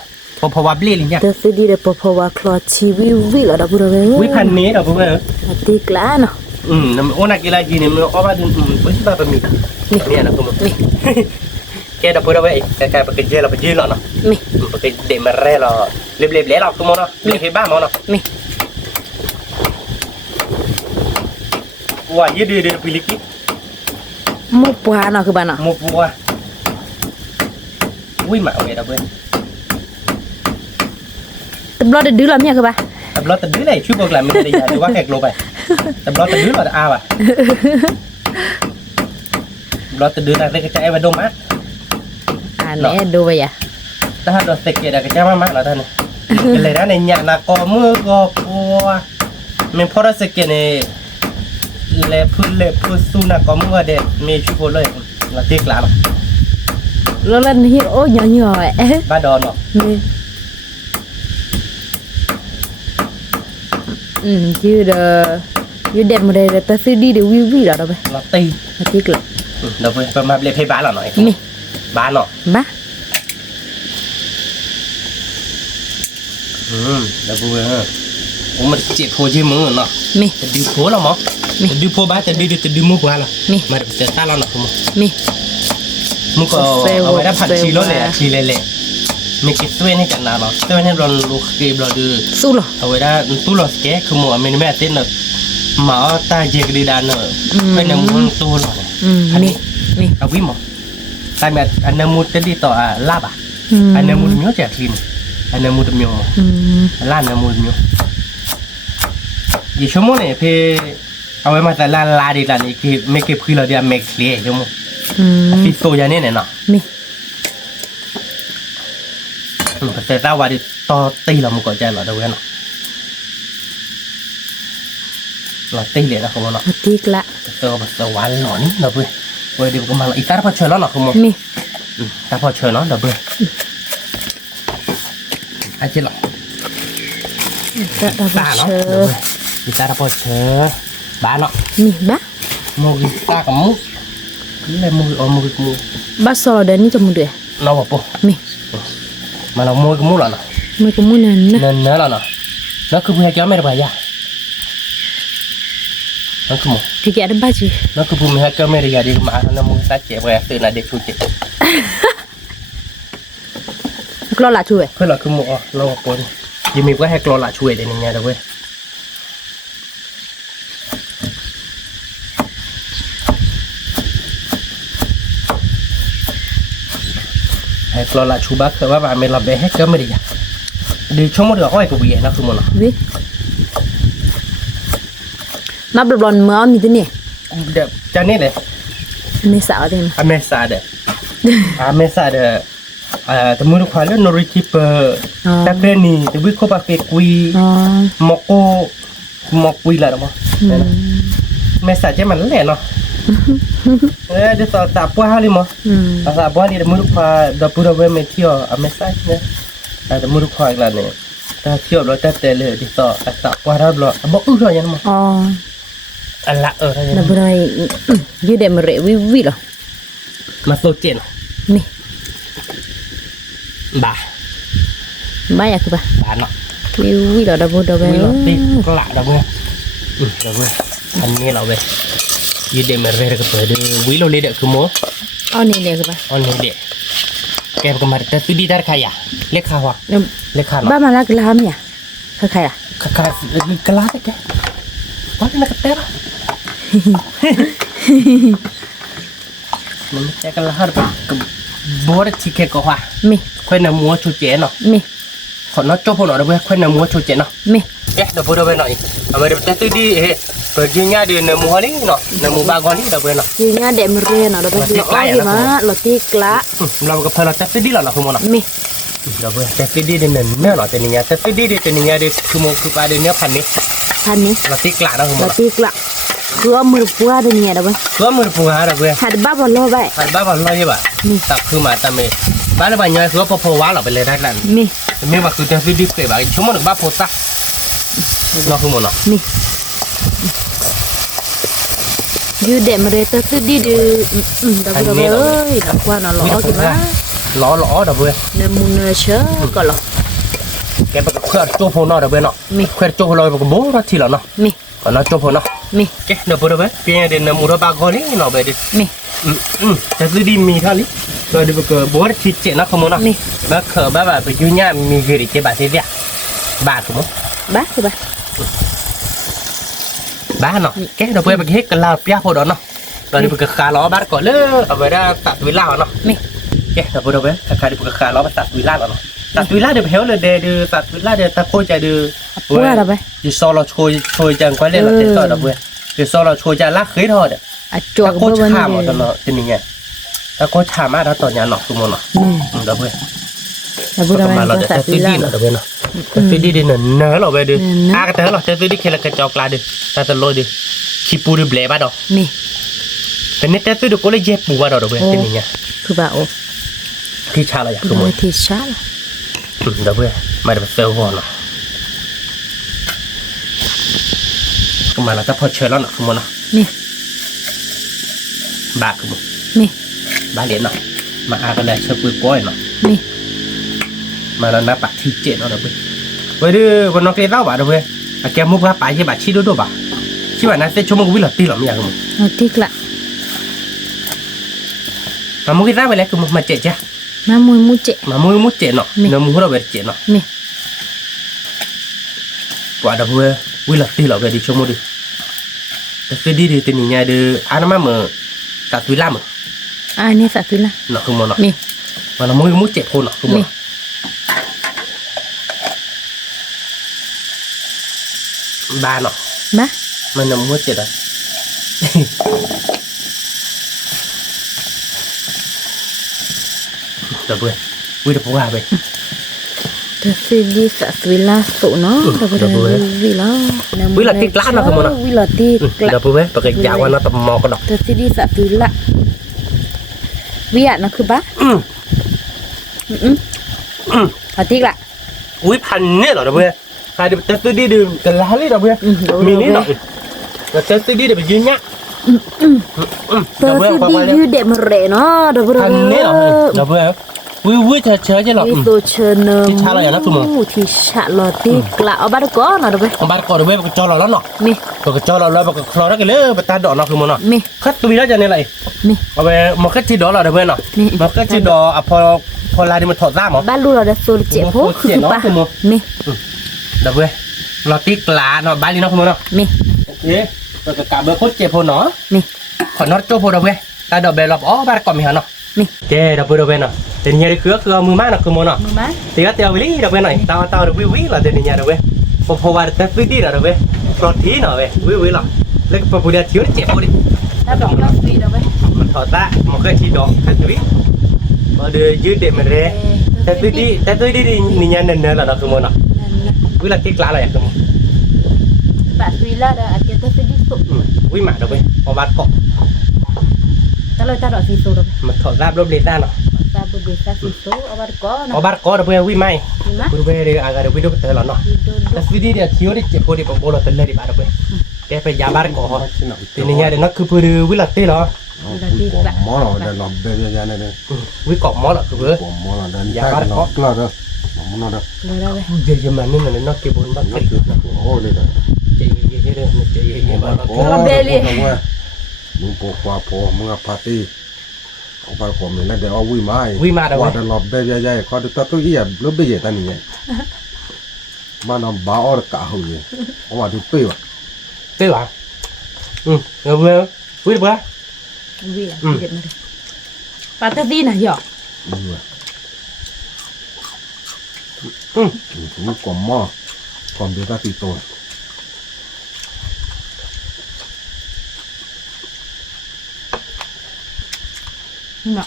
พอว่าเบลลิงเนี่ย ตัวดีเด้อพวันคลอชีวิละดับเบิลเว้ย วิ่งพันนี้ดับเพื่อน ตีกละเนาะ น้ำโอนักกีฬาจีนเนี่ยมันออกมาดูไม่ใช่แบบมีเนี่ยนะคุณมีแกดับเพื่อนไว้แกไปกินเจเราไปยืนเนาะ มี ไปเดมเร่เราเล็บๆแล้วเราคุณมอเนาะเล็บบ้ามั้งเนาะ มี ว่ายืดเดือดพิลิกิ มุปาเนาะคือบ้านเนาะ มุบัววิ่งมาโอเคดับเพื่อน ตบล้อดื้อแล้วเนี่ยคือบ้า แต่เราแต่ดื้อเลยช่วยบอกแหละไม่ได้ยาหรือว่าแขกโลไปแต่เราแต่ดื้อเราแต่อาว่ะเราแต่ดื้อแต่กระจายไปดมอ่ะ แน่ดูไปอ่ะ ถ้าเราเสกเกดกระจายมากๆเราท่านเป็นเลยนะในหยาหน้าก็มือก็ปัวมันพอเราเสกเกเนี่ยเล็บพูดสู้หน้าก็มือเด็ดมีช่วยเลยเราตีกลา แล้วเล่นฮิโอ้ยหย่อๆเอ๊ะ บ้าดอนเนาะ ชื่อเด้อยูเด็ดมาเลยแต่ซื้อดีเดี๋ยววิแล้วเราไป เราตี มาตีกละ เราไปประมาณเล็บให้บ้านเราหน่อย มี บ้านเนาะ บ้า แล้วพูดผมมันเจ็บโพชิมือเนาะ มี จะดูโพเรามั้งจะดูโพบ้านจะดูมือกว่าล่ะ มี มาจะตาเราหน่อยผม มี มึงก็เอาไว้ได้ผัดชีรสเลยชีเละมีกิสเว่นให้กันนะเนาะสเว่นให้เราลูกเก็บเราดู สู้หรอ เอาไว้ได้ตู้เราแกคือหมูไม่แม่เต้นเนาะหมาตาเจกดีดานเนาะเป็นน้ำมันตู้เราเนี่ย มี เอาวิ่งมั้งแต่แบบอันน้ำมูดจะดีต่อลาบอ่ะอันน้ำมูดมีเยอะคลีนอันน้ำมูดมีล้านน้ำมูดมียี่ชั่วโมงเนี่ยเพื่อเอาไว้มาแต่ลาดีลานี่คือไม่เก็บคือเราเดียวไม่เคลียร์ชั่วโมงฟิโซยาเนี่ยเนาะ มี แต่ถ้าว่าดิต่อตีเรามันก็ใจเราด้วยเนาะเราตีเลยนะคุณเนาะ มาตีกละ เจอแบบหวานหน่อยนี่เราเว้ยเว้ยเดี๋ยวก็มาอีตาพอเชิญแล้วเนาะคุณ มี ตาพอเชิญเนาะเราเว้ยอาจจะหรอ จะดับ ตาเนาะ เชอ อีตาพอเชิญบ้านเนาะ มีบ้า มูกีตากับมูนี่แหละมูอ๋อมูกู บ้าโซลเดนี่จะมุดเลย เราแบบปะ มี มาเรามูกูมูแล้วเนาะ มือกูมุนนั่นนะ เนื้อแล้วเนาะแล้วคือเพื่อนแกไม่ได้ไปยานั่นคือมู คือแกได้บ้าจี นั่นคือผมให้ก็ไม่ได้ยาดีมาแล้วมึงสักเจ็บไปตื่นอะไรเด็กชูเจ็บ กลัวละช่วย เพื่อนเราคือหมูเราปนยังมีก็ให้กรอละช่วยเดี๋ยวนี้นะเว้ยให้กรอละชูบักคือว่าแบบไม่รับได้ให้ก็ไม่ได้ยาดีช่วงมื้อเดียวอ้อยกูเบี้ยนะคือมัน วินับรอนเมื่อมีตัวนี่ เดี๋ยวจะนี่เลย ไม่สาวเต็ม อเมซาเดอเมซาเดแต่มือควายแล้วนอริคิปตะเกรนี่แต่วิโคปาเกกุย อ๋อ มอกโกมอกกุยละเนาะเมซาเจมันแหละเนาะเดี๋ยวตาปัวฮาลิมั้งตาปัวนี่แต่มือควายดอกปูดอกเวมเที่ยวอเมซาเนี่ยแต่มือควายละเนี่ยแต่เที่ยวเราแต่เตเลยที่ต่อตาปัวรับรอบอกอื้อยังมั้ง อ๋อ อันละดับเบิลยูเดมเรวิหรอ มาโซเจน มี บ่า บ้าอยากคือบ้า บ้านเนาะ วิหรอดับเบิลดับเบิล วิโรติกละดับเบิลดับเบิลอันนี้เราเว้ยยืดเดมเรย์ก็เปิดวิโรเลเดคือโม อ๋อนี่เลยคือบ้า อันนี้เด แกก็มาแต่ซื้อดีได้ใครอ่ะเล็กข่าวอ่ะเล็กข่าว บ้ามาละกลามเนี่ยใครล่ะ กะลาแกว่าเป็นกระเตะมันแกกะลาแบบบัวที่แกก็ว่า มี ค่อยนำมัวชูเจนเนาะ มี ขอน้อจบพอหน่อยเด้อเว้ยค่อยนำมัวชูเจนเนาะ มี เดี๋ยวพูดเอาไปหน่อยเอาไปแต่ตื้อดีเปิดยิงยาเดือนมัวนี่เนาะนำมัวบางคนนี่เดี๋ยวไปเนาะ จีน่าเดมเรนเนาะเดี๋ยวไปรอมาลอติกละ เราก็เพลินแต่ตื้อดีหรอคือมันเนาะ มี เดี๋ยวไปแต่ตื้อดีเดือนเนื้อเนาะแต่เนี่ยแต่ตื้อดีเดือนเนี่ยเดือนคือโมคือปลาเดือนเนื้อพันนี้ ทันนี้ เราติ๊กละนะคือ ล มั อน ติกละคือมือปัวเดี๋ยวนี้เดี๋ยวไป ก็มือปูหาเดี๋ยวไป หัดบ้าบอลโลไป หันบ้าบอลเลยป่ะตับคือมาตาเมบ้านเราบ้านย่อยคือพอว้าเราไปเลยได้แล้ว มี ไม่ว่าคือแต่ตื้อดีเกิดบ้างชั่วโมงหนึ่งบ้าโพสต์เนาะคือมันเนาะ มียูเดมเรตตื้อดีดูเดี๋ยวไปเลยดักว่าเนาะรอกี่บ้า ล้อเดี๋ยวไป เนมูเนเชอก็รอ แกไปกับเพื่อนโจ้พอเนาะเดี๋ยวไปเนาะ มี เพื่อนโจ้พอเราไปกับโบ้เราทีละเนาะ มี ก่อนเราโจ้พอเนาะ มี แกเดี๋ยวพูดเอาไปเพียงเดือนมูเราบางคนนี่เนาะไปดิ มี แต่ซื้อดีมีเท่านี้ตัวดีก็บัวที่เจนะขโมยนะแล้วเคยแบบไปยุ่งยากมีเกลิเจ็บแบบเสียบ้าขโมย บ้าคือบ้า บ้าเนาะแกเราไปไปเฮ็ดกันลาปียพอดเนาะตอนนี้ไปขาล้อบ้านก่อนเลยเอาไปได้ตัดวิลล่าเนาะ มี แกเราไปเอาไปขาดิไปขาล้อมาตัดวิลล่าเนาะตัดวิลล่าเดี๋ยวเฮลเลยเดี๋ยวตัดวิลล่าเดี๋ยวตะโคใจเดี๋ยว ปัวเดี๋ยวไป ดิซอเราช่วยจังกว่าเลยเราเตะต่อเดี๋ยวเว้ยดิซอเราช่วยจะลักเคยทอดเดี๋ยว อ่ะจว ตะ ก โค เบอร์ ชา วัน หมด นี้ เนาะจะนี่ไงตะโคชามาแล้วตอนนี้เนาะขโมยเนาะเดี๋ยวเว้ย แล้วพูดอะไร มาเรา ก็ จะ สัต ซื้อ ว์ ดี ละ เนาะเดี๋ยวเว้ยเนาะซื้อดีดิเนาะเนื้อเราไปดิกระเต๋อเราจะซื้อดีเคละกระจอกลาดิตาตะโลดิขี้ปูดิเบลบ้าดอก มี เป็นเน็ตซื้อดูก็เลยเย็บปูบ้าดอกเดี๋ยวเว้ยจะนี่ไง คือบ้าโอ้ ที่ชาเราอยากข คือ โม บ้าย ที่ชาละ เดี๋ยวเว้ยมาเดี๋ยวเซลล์ก่อนเนาะมาแล้วก็พอเชิญแล้วเนาะขโมยเนาะ มี บ้าขโมย มี บ้าเหรียญเนาะมาอากันเลยเชิญปุยก้อยเนาะ มี มาแล้วนะปักที่เจ็ดเนาะเดี๋ยวเว้ยเดี๋ยววันน้องเกล้าบ่าเดี๋ยวเว้ยแกมุกว่าไปที่บ่าชี้ดูบ่าชี้ว่านะเซชั่วโมงวิ่งหลับตีหรอไม่อยากมึง ลอติกละ มามุกได้ไปแล้วคือมาเจ็ดจ้ะ มามุยมุเจ มามุกมุกเจ็ดเนาะเนื้อมุกเราเวทเจ็ดเนาะ มี ว่าเดี๋ยวเว้ยวิ่งหลับตีหรอเวทดิชั่วโมงดิแต่คือดีตีนี่ไงเดี๋ยวอันนั้นมาเมื่อตัดวิลล่ามั้ง อันนี้สัตว์ละ เนาะคือมันเนาะ มี มาแล้วมุกเจ็ดคนเนาะคือมันบ้าเนาะ บ้า มันนำมุกเจ็ดอ่ะเดี๋ยวเว้ยวิ่งเดี๋ยวพวกเราไป แต่สิ่งที่สัตว์ละสุเนาะเราไปดูวิลาวิลาติกละ เดี๋ยวพูดไหมปกติยาวว่านะตบมอกันดอก แต่สิ่งที่สัตว์ละวิอะนะคือบ้าลอติกละ อุ้ยพันเนี่ยเหรอเดี๋ยวเพื่อนใครเดี๋ยวจะดีดื่มกันล้านเลยเดี๋ยวเพื่อนมีนี่หน่อยเดี๋ยวจะดีเดี๋ยวไปยืนเนี่ย แต่สิ่งที่ยูเดมเรเนาะเดี๋ยว พันเนี่ยเหรอเดี๋ยวเพื่อนวิเฉยๆจะหรอ วิโตเชเนอร์ ที่ชาเราอย่างนั้นคือมึง ที่ชาลอติกละเอาบ้านก่อนเนาะเดี๋ยวไป บ้านก่อนเดี๋ยวเพื่อนจอเราแล้วเนาะ มี ก็จอเราแล้วก็คลอได้กันเลยไปตาดอกเนาะคือมึงเนาะ มี คัดตัวนี้แล้วจะเนี่ยอะไร มี เอาไปมาคัดที่ดอกเราเดี๋ยวเพื่อนเนาะมาคัดที่ดอกอ่ะพอลายที่มันถอดด้ามเหรอ บ้านลูกเราได้โซลเจ็บพวกคือปะมี เดี๋ยวเพื่อนเราติ๊กลาเนาะบ้านนี้เนาะคือมึงเนาะ มี เอ๊ะเราจะกลับเบอร์โคตรเจ็บพอเนาะ มี ขอน็อตโจ้พอเดี๋ยวเว้ยตาดอกเบลล์อ๋อบ้านก่อนมีเหรอเนาะ มี แกเดี๋ยวเดี๋ยวเว้ยเนาะเดี๋ยวนี้เดี๋ยวคือเอามือมาเนาะคือมือเนาะ มือมา เดี๋ยวเดี๋ยววิลลี่เดี๋ยวเว้ยหน่อยตาเดี๋ยววิละเดี๋ยวนี้เดี๋ยวเว้ยพอว่าแต่ฟิดีเดี๋ยวเว้ยโปรตีนเนาะเว้ยวิละแล้วก็พอเดี๋ยวเที่ยวเจ็บพอดิ ถ้าดอกก็ฟรีเดี๋ยวไป มันถอดตามันก็ที่ดอกคันตุยพอเดี๋ยวยืดเด็ดมันเลยแต่ฟิดีนี่ยันเนินๆแล้วเนาะคือมือเนาะวิละติ๊กลาอะไรคือมือ ปะฟรีแล้วเดี๋ยวอาจจะต้องฟรีสุด วิมาเดี๋ยวเว้ยพอบ้านเกาะ ถ้าเราจะดอกฟรีสุดเดี๋ยวไป มันถอดราบรบเลต้าเนาะ ตาบุเบซ่าฟรีสุดเอาบ้านก่อน พอบ้านเกาะเดี๋ยวเว้ยวิไม่ มีมั้ย คุณเว้ยเดี๋ยวอาการเดี๋ยววิดีโอเตอร์แล้วเนาะ แต่วิธีเดียวเที่ยวได้เจ็บปวดปวดเราเป็นเลยดิบาร์เว้ยแกไปยาบาร์ก่อนทีนี้เดี๋ยวนักคือปืนวิลัตเต้เหรอ หมอเราได้ลำเดินยันเลย วิกอบมอละคือเว้ย หมอเราเดินยาบ้านก็กล้าเด้อหมอเราเด้อ เลยได้ไป เยอะๆมันนี่มันนักเก็บบนบ้าน นั เก็ ก บ นักโอ้เลยเด้อ เจ๊เยอะๆเลยเจ๊เยอะๆบ้าน โอ้มึงปกว่าพอมึงปาร์ตี้โอ้ qua của mình là để ao vui mai vui mà đâu qua để lọp bê bê bê qua được ta tôi ý lúc bây giờ ta nè mà nó bảo được cả hồi qua được bê vậy thế à rồi vui được không Vui à? Đẹp mà đi. Bà ta tin à hiểu? nó còn mò còn được ta thì tôi Dạ.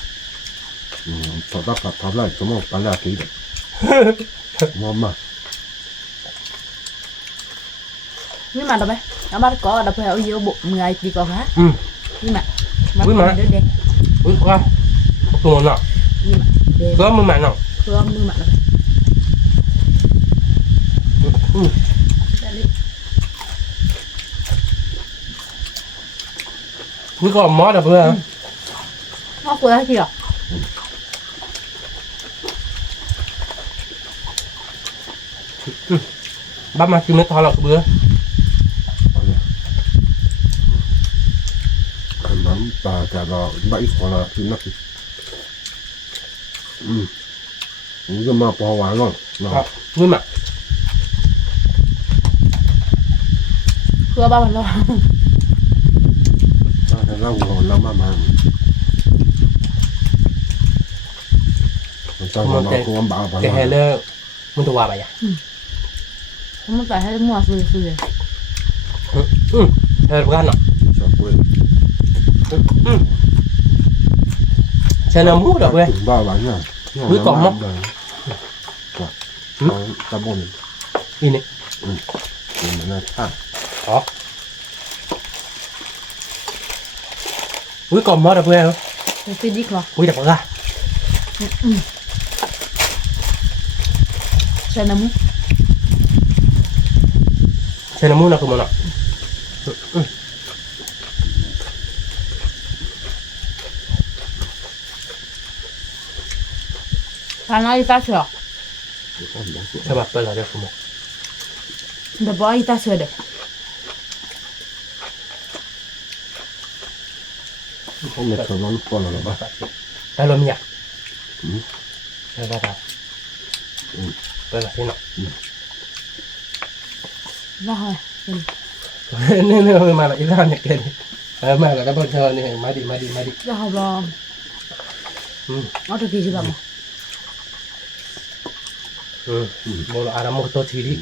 thật ra cả tháo lại có một bán là kỹ được ngon mà Nhưng mà đâu bé? Nó bắt có đâu phải ở vô bụng người chỉ có hả? Nhưng mà Vui mà. đứa đen. vui quá tuần nào Nhưng mà đen. có mưa mặn nào Không mưa mặn đâu bé. Đã đi. vui có mó đâu vừa Nó của ai chưa? bắt mà chưa mới to là bữa nắm bà cả vào bẫy còn là thì nó cũng mà bỏ hóa ngon vui mà Cưa bao lần lo. ta rau ngon lắm mà tao mà không bảo cái hè lơ muốn tôi qua vậy à Không phải hay mua sùi sùi. hè gan nào cho quên xe nó mút được quên ba bán nha Quý còn móc. ta bồn đi nè mình là thả đó quý còn mó được quên không Rồi tôi đi rồi. quý đập ra Xe nó mút. xe nó mút nó không mà nào Thằng nói ta sửa. sao mà bây giờ được không Để bỏ ta sửa được. không được thằng nó còn là ba đây là miệng đây là đâu đây là thế nào Ra rồi. nên mà lại ra nhặt kia đi mà là đã bao giờ này mai đi Ra học lo. Nó được gì chứ bà mà. bộ là một tô thì đi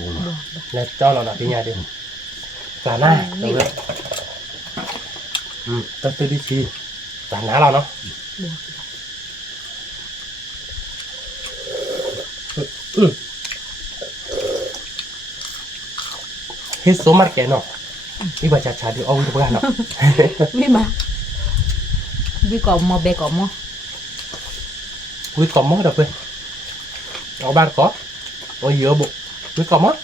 là cho nó là cái nhà đi là na rồi tao đi chi là ná nào nó hết số mặt cái nó đi vào chả được ông được gan nó Vì mà. Vì còn mà bé còn mà. quý có mất được quên ở ban có ở giữa bụng quý có mất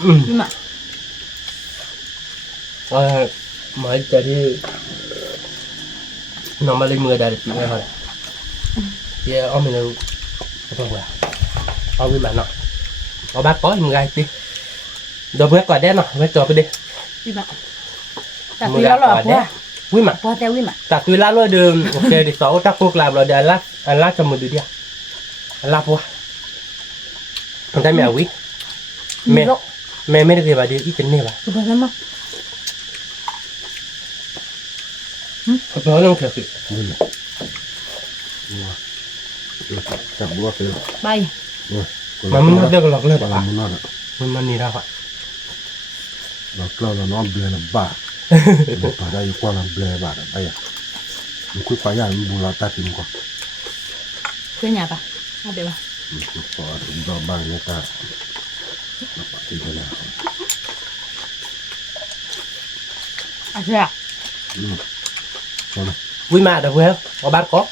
Vì mà. mới chạy đi nó mà lên mưa đây chị nghe thôi thì ông mình không phải ông với bạn nọ có bác có em gai đi đồ bếp quả đen nọ với cho cái đi Vì mà. Ta tuy nó là quá. quý mà Qua theo quý mà. ta tuy lá luôn đường ok thì sáu ta cuộc làm rồi để lát cho mình đi lát qua còn tay mẹ quý mẹ mấy cái bà đi ít tính này bà Tôi phải lắm không nói không kịp chặt búa phê bay. mà mình nói được lọc lên bà bà làm nó mình đi ra vậy lọc là nó bè là bà bà đây qua làm bè bà là đây à mình cứ phải làm bù la ta tìm qua Cái nhà bà. Nó đẹp bà. có đó bà người ta bà tìm thế nào À thế à? vui mà được không có bác có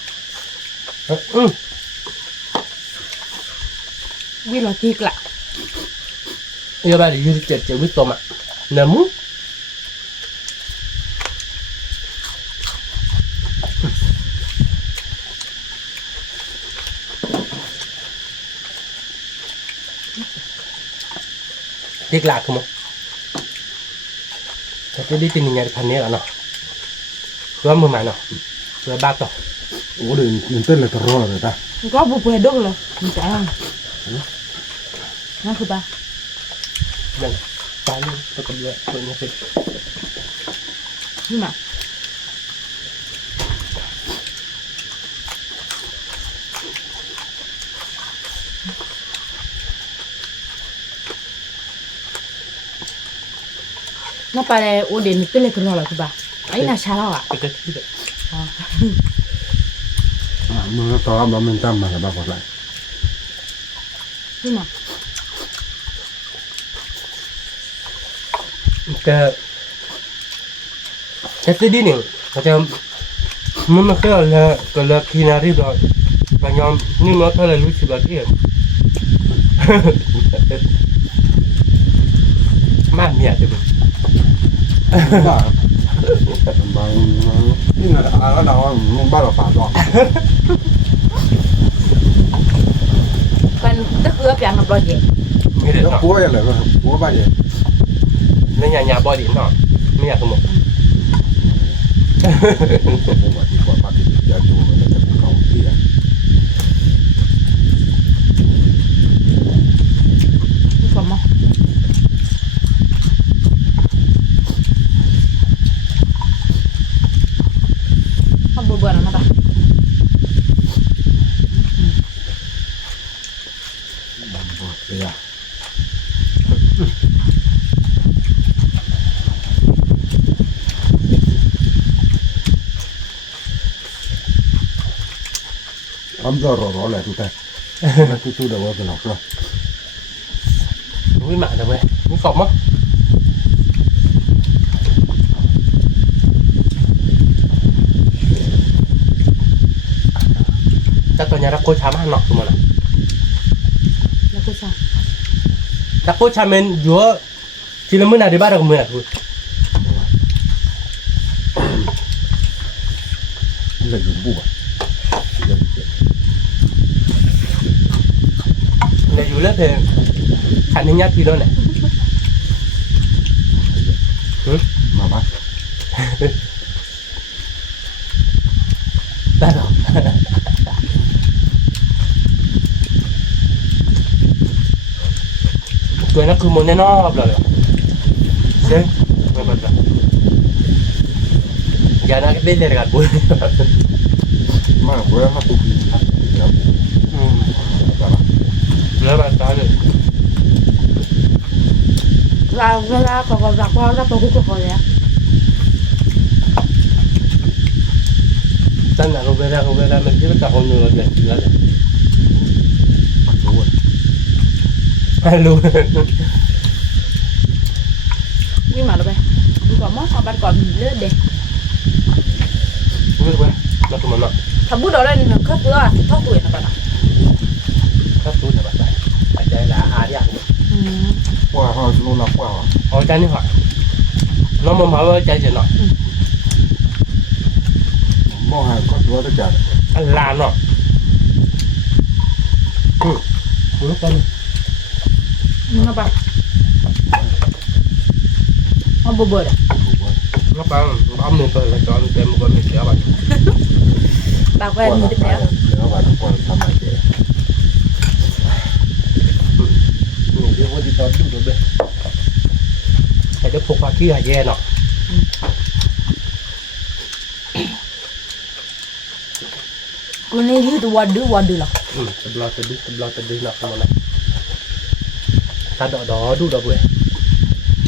Vì là thiệt lạ. giờ bà đi chơi chơi với tôm ạ nấm tiếc lạc không chắc cái đi tin nhà phần này là nó vừa mưa mày nó vừa bạc rồi ủa đừng tên là tờ rồi ta có bộ quê đốt rồi mình chạy không nóคือba đây ba luôn tôi còn đuổi tôi nhớ nhưng mà nó phải là ổn định cái này cái nào là cái ba ấy là sao à cái thứ đấy mưa to mà mình tâm mà là bao còn lại nhưng mà cái thứ đi này macam muốn nó cái là khi nào đi rồi và nhóm nhưng mà thôi là lúc xưa kia mang miệng được mà nhưng mà ở đâu mình bao là phản rồi còn tức ướp làm một đôi gìไม่เด็ด nó เนาะ cua là cua bao nhiêu ในnhàบอดี้เนาะไม่อยากขโมย không phải chỉ còn bắt thì giờ chủ nó sẽ không kia còn không không bừa bừa nào bà đây à ấm giờ rõ lại tụi ta tôi đâu có cái lọc rồi วิ่งมาทำไมวิ่งขอบมั้งแต่ตัวนี้รักโคชามาหนอกตัวมัน là cô sao รักโคชามันอยู่ที่ละมื้อน่ะได้บ้านเรามื้อน่ะ là dùng bùa เนี่ยอยู่แล้วเธอขันในยัดทีแล้วเนี่ย mà bắt ได้หรอตัวนั้นคือโมเนนอบเลยเซ่ไม่เป็นไรอย่านะเบลเลยกันบุญ mà quê hát tụi mình hátแล้วมาตายเลย là còn giặc qua ra tôi cũng có đấy ตั้งแต่เขาเวลามันที่มันจะคนอยู่เลยแล้วเลย bắt luôn ไม่รู้ nhưng mà nó bé không có món họ bắt còn lướt đi ไม่รู้ว่าเราทำมันเนาะ thằng bút đó lên khớp bữa thoát tuổi nó bạn ạ ถ้าตู้จะแบบไหนอาจจะละอาญา qua hoa luôn là qua เอาใจนี่หว่าน้องมาว่าใจเฉยหน่อย mò hàng có chúa tất cả อันลานเนาะรู้กัน nó bạn không bừa bừa đấy น้องปังอ้อมหนึ่งตัวละจอนเต็มคนไม่เสียบัตร bà quen qua một là chút béo nó vào nó qua là sao mày kể เดี๋ยววันที่ตอนดูด้วยแต่จะพกมาขี้หายแย่เนาะ con này như tôi qua được rồi ตบลาตะดึเนาะขโมยนะถ้าดอดูดอกเว้ย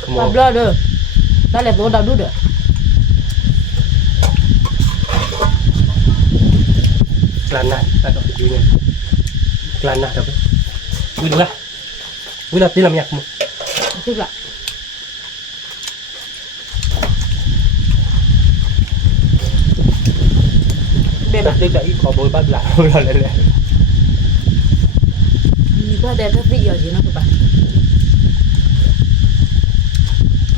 ขโม bà ย blur được đó là tôi đâu đút được กลานนะถ้าดอกดีไงกลานนะดอกเว้ยวิ่งดูละวิ่งละตีลำยักษ์มึง tức là เบี้ยแบบตีกับอีขอโบยบ้านหลานเราเลย như qua đây các vị ở gì nó các bạn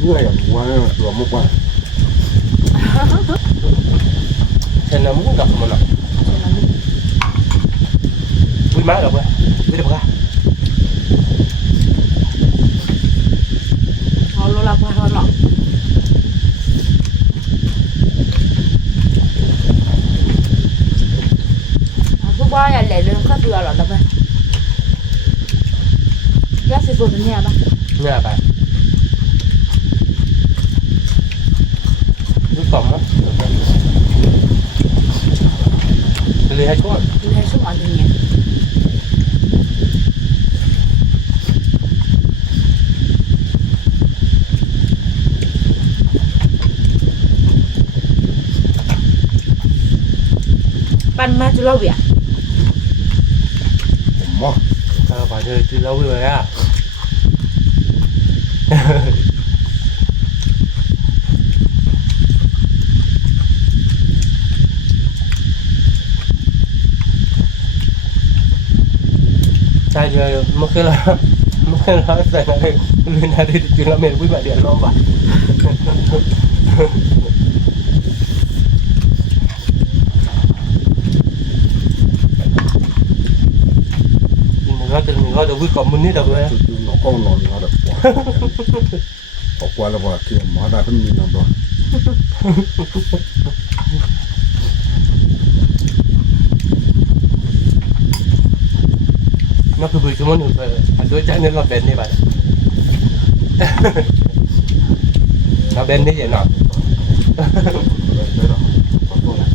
người ở ngoài rồi một qua ฉันน้ำมุ้งดอกมันเนาะวิ่งมาดอกเว้ยวิ่งดอกค่ะ เราพอเราหลอกผู้บ่าวอย่าเหล่เรื่องข้าวเบื่อหรอกนะเพื่อนย่าสิบปุ่นเนี่ยปะ เนี่ยไปดูกล่องมั้ยเลยให้ก้อน ดูให้ชุ่มอ่อนตรงนี้ปั่นมาจุลเวีย หม้อ ไปเธอคือเราไปเลยอ่ะใช่เลยเมื่อคืนเราใส่อะไรลืมอะไรจุลเมนวิ่งมาเดือดร้อนบ่ก็จะวิ่งกับมันนี่เดี๋ยวเลย คือหนอกล้องนอนอยู่แล้วพอกว่าแล้วว่าคือหมอได้เพิ่งมีน้ำร้อน nó cứ bị cái món nữa anh đối trái nên là bền đi bạn nó bền như vậy nọ เลยหรอขอโทษนะ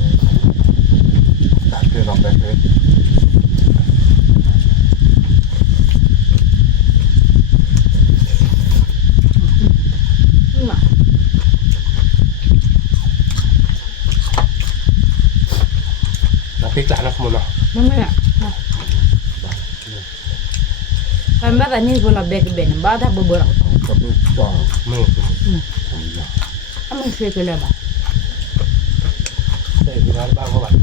แต่เพื่อนเราแบกเลย นี่หรอ nó thích lại nó không nào นั่นไม่อะมันแบบนี้พวกเราเบรกเบนบ้าถ้าบ่เบื่อ กับมือจ่อ mình ถ้ามันเสียกันเลยมั้ย để cái đó bao các bạn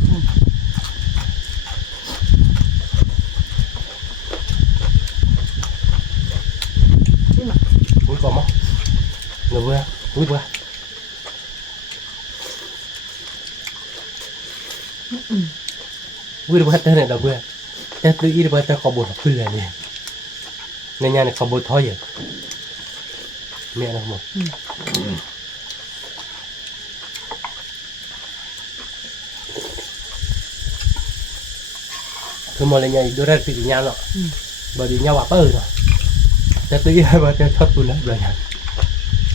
úi còn mất rồi vừa úi vừa úi vừa thế này đâu vừa thế tự ý vừa thế khó bột cứ là đi nên nhà này khó bột thôi vậy mẹ nó không thôi mà lại nhảy đưa ra thì nhau nọ bởi vì nhau bạc rồi thế tự ý vừa thế thoát tôi lắm rồi nhá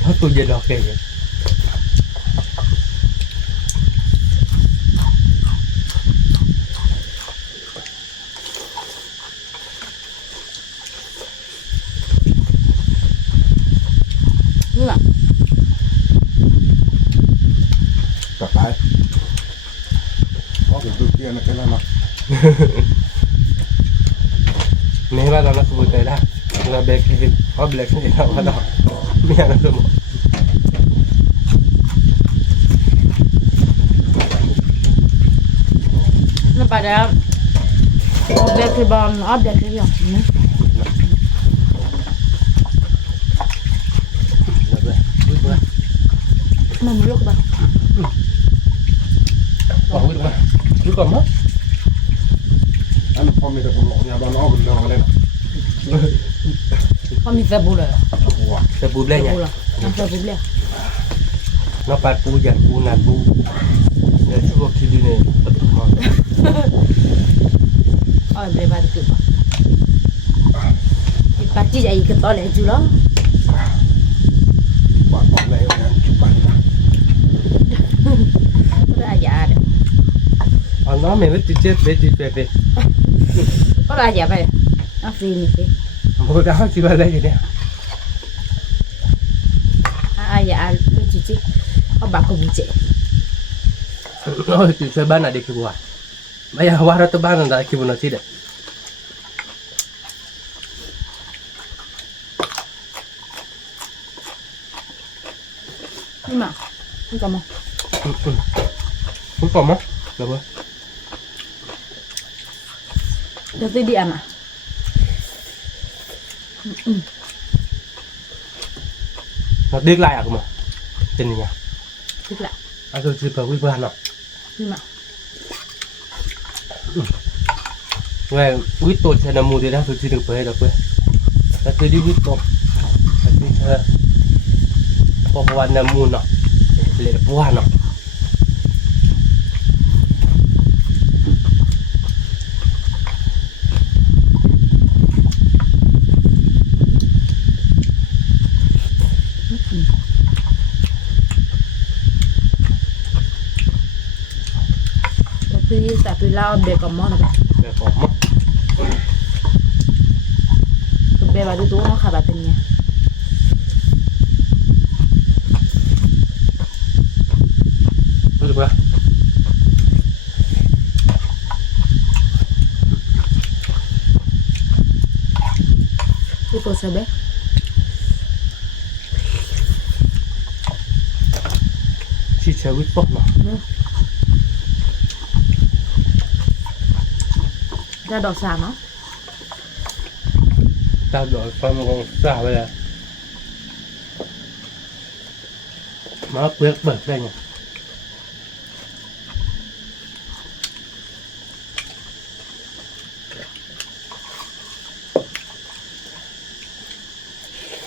thoát tôi về đó kìaนี่หรอ จับไปเพราะผมดูเกียร์นะแค่นั้นนะ nếu mà nó không tới đó là bé cái có bé cái nào mà đó mẹ nó không nó bà đã ốp cái bòn ốp đẹp cái gì mình lúc bà cứ còn mất อันพอมีแต่คนหลอกยาบ้านนอกเป็นเรื่องอะไรนะ khôngมีเฟบูเลย หัว แต่ปูเล่น เฟ ไง บูเลยน้ำเฟบูเลย nó phảiปูdànปูnạtปูđể cho cuộc thi đi này bất thường mà อ๋อเดี๋ยวbàจะกินอีปาจีจะอีกตัวเลยจุ๊ล้อ บ้านอะไรอย่างจุดไปนะ ก็ได้ยาเด้ nó mình mới chết về thì về ก็ได้ยาไปเอาฟรีนี่สิ bố đó chỉ vào đây vậy nè ยาลูกจิเอาบากกูเจ ôi thì chơi ban là đi kêu à bây giờ qua đó tôi ban là kêu nó chi đấy นี่มานี่ก็มา không còn mất được rồi เดี๋ยวตีดีอ่ะมา nó điếc lại à cơ mà tên gì nhỉ ทุกละ à tôi chỉ vào với nó นี่มา về với tôi sẽ làm mua thì đang tôi chỉ được về được về là tôi đi với tôi là tôi เพราะว่าน้ำมูลเนาะเลยปัวเนาะtapi lao be còn món này แบบผมมั้ง tụi bé bà tụi nó khá bà tình nha รู้สึกว่า cái tô sơ bé ชีเชวิตปกเนาะ ra đỏ xà nó ตาดอกฟังมันคงสาไปแล้วมาเปลือกเบิกได้ไง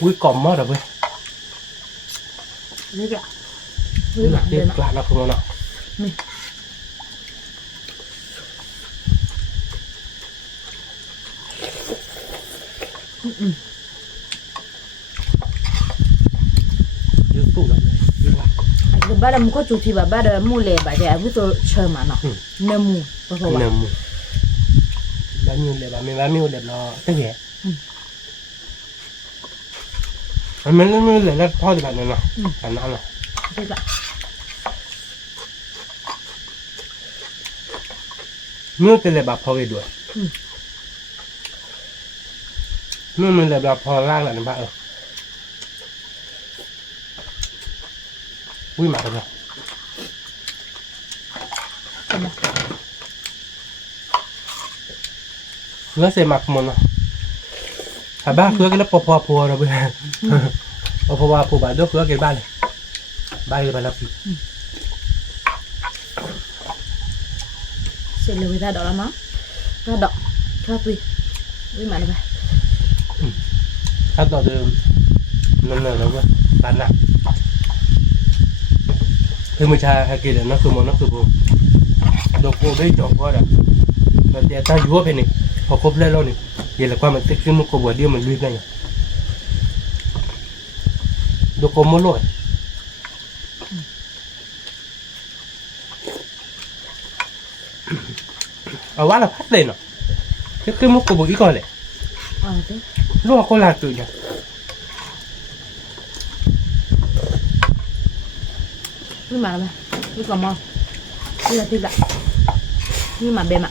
อุ้ยกล่อมมากเลยเว้ย đấy kìa เด็ก đây กลาดนะคุณเนาะ nè ยืดตู้เลยยืดละ bà đã mua có chủ thì bà đã mua lẻ bà để với tôi chờ mà nó nêm mua bà không เนื้อหมูบ้านมิวเลยบ้านมิวเลยรอตั้งแย่มันไม่ได้มิวเลยแล้วพ่อจะแบบนั้นเนาะแบบนั้นเนาะ đây cả มิวจะเลยแบบพอไปด้วยมิวมันเลยแบบพอล่างแหละนะบ้าอุ้ยหมากันเนาะเนื้อเสียหมักมันเนาะถ้าบ้าเพื่อกันแล้วพอเราไปพอผู้บ้านด้วยเพื่อกันบ้านเลยบ้านเลยบ้านละปี sẽ là người ta đỏ lắm nó ta đỏ ta tùy với mà này ถ้าต่อเดิมนั่นเลยแล้วก็บ้านหนักคือมือชาฮากิเลยนั่นคือมันนั่นคือผมดอกโบได้จบก็ได้แต่เดี๋ยวถ้าอยู่ว่าเป็นนี่พอครบแล้วนี่เดี๋ยวแล้วก็มันติดขึ้นมันก็บวชเดียวมันลุยได้ไงดอกโบมันลอยเอาว่าเราพัดเลยเนาะก็คือมันก็บวชอีกก่อนเลย thế ลูกคนละตัวเนี่ย với mà này với còn mò đây là thịt ạ với mà bề mặt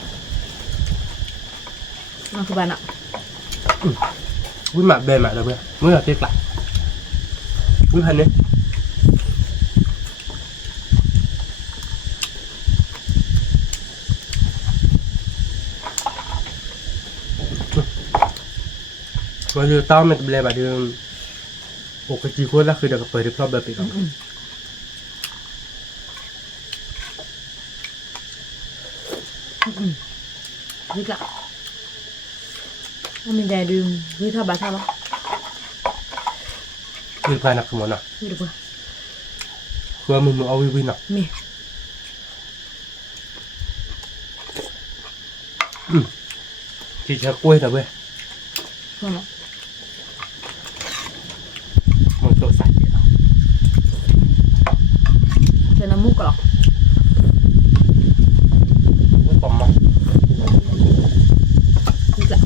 nóคือ bạn ạ วิ่งมาเบนมาเลยเพื่อนมึงอยากเตะกลับวิ่งพันนี้วันนี้ต้อมมันเบลแบบเดิมปกติคนละคือเดี๋ยวก็เปิดที่พรอบแบบปีก với cả mình để đường với thao bà thao đó วิ่งผ่านนักขโมยเนาะ đi được rồi เพื่อมึงเอาวิ่งเนาะ mì ที่จะกล้วยแต่เว้ย không ạ มันตัวใส่เนาะ cho nó múc cỏ ไม่ปอมมั้ง với cả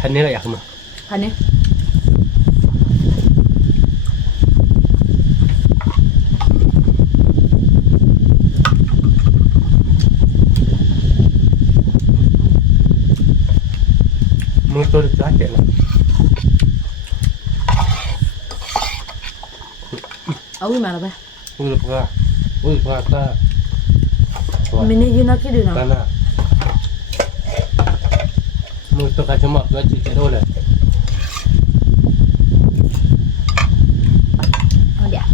ทันนี้เราอยากมา พันนี้ มึงตัวเด็กจ้าเจ๋ง ở với mà là bà มึงรู้ป่ะมึงรู้ป่ะตา mình đi nó cái đường ตา nào หน้ามึงตัวการจะหมดก็จีเจโร่เลย ở đẹp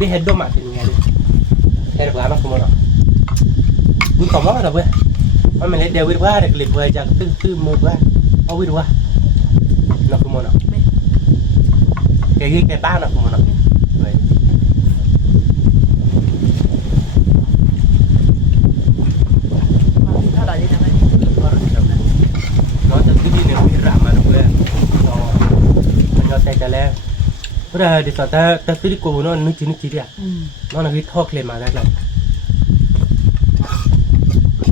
jadi head dom mati ni ada head berapa kamu nak ni kamu apa ber mana melihat dia berapa ada klip berapa tu mau berapa oh berapa nak kamu nak kayak apa nak kamu nak nó sẽ cứ đi đều rạm mà được rồi nó sẽ trả lẽ bây giờ thì ta cứ đi cổ nó nước chín đi à nó là cái thóc lên mà ra là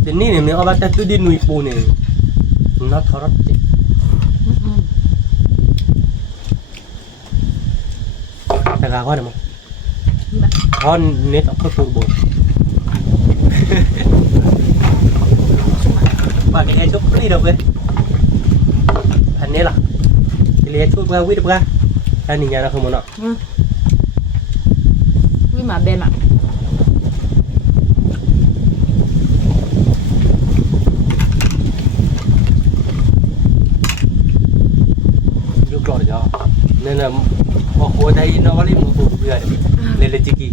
thì ní này ông ta cứ đi nuôi bù này nó thọ rất chị ta gà có được không con nết ở cái bù và cái này chút đi đâu vậy anh này là cái này chút ra quyết được ra anh nhìn nhà nó không muốn nọ quý mà bên ạ lúc rồi cho nên là một hồi đây nó lấy một hồi vừa lên lên chiki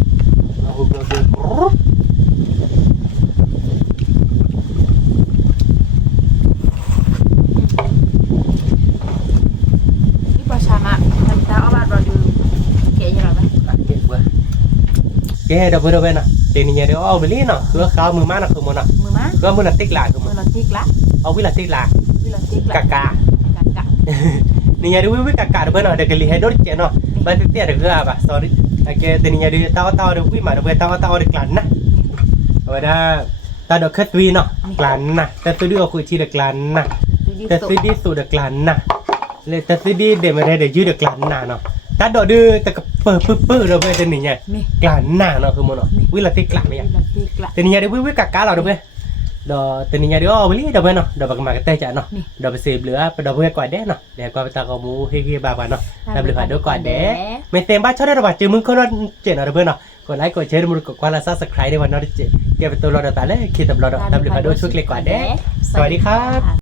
nó hụt nó được cái đâu vừa nè tiền nhà đó ô beli nè cứ khao mưa má nè không nè có mưa là tích lại không ô biết là tích lại cà cà nhà đó biết cà cà được bên nào để cái lì hay đốt chén nè bên tiếp theo được cái à sorry cái tiền nhà đó tao được biết mà được bên tao được làn nè rồi đó tao được khất vi nè làn nè tao tôi đưa chi được làn nè tao tôi đi sụt được làn nè tao tôi đi để mà đây để giữ được làn nè ta đòi đưa ta pơ rồi về tên này nhỉ cả nà nó không muốn nó quý là tiếc lạ này tên nhà đi quý cả là được về đó tên nhà đi ô quý đâu về nó đâu bằng mà cái tay chả nó đâu phải xếp lửa đâu về quả đét nó để qua ta có mua hay kia bà nó ta bị phải đốt quả đét mấy tên ba cháu đó bà chơi mừng con nó chuyện nào được về nó còn lại còn chơi một qua là subscribe để mà nó chơi kia về tôi lo được ta lấy khi tập lo được ta bị phải đốt chuột lấy quả đétสวัสดีครับ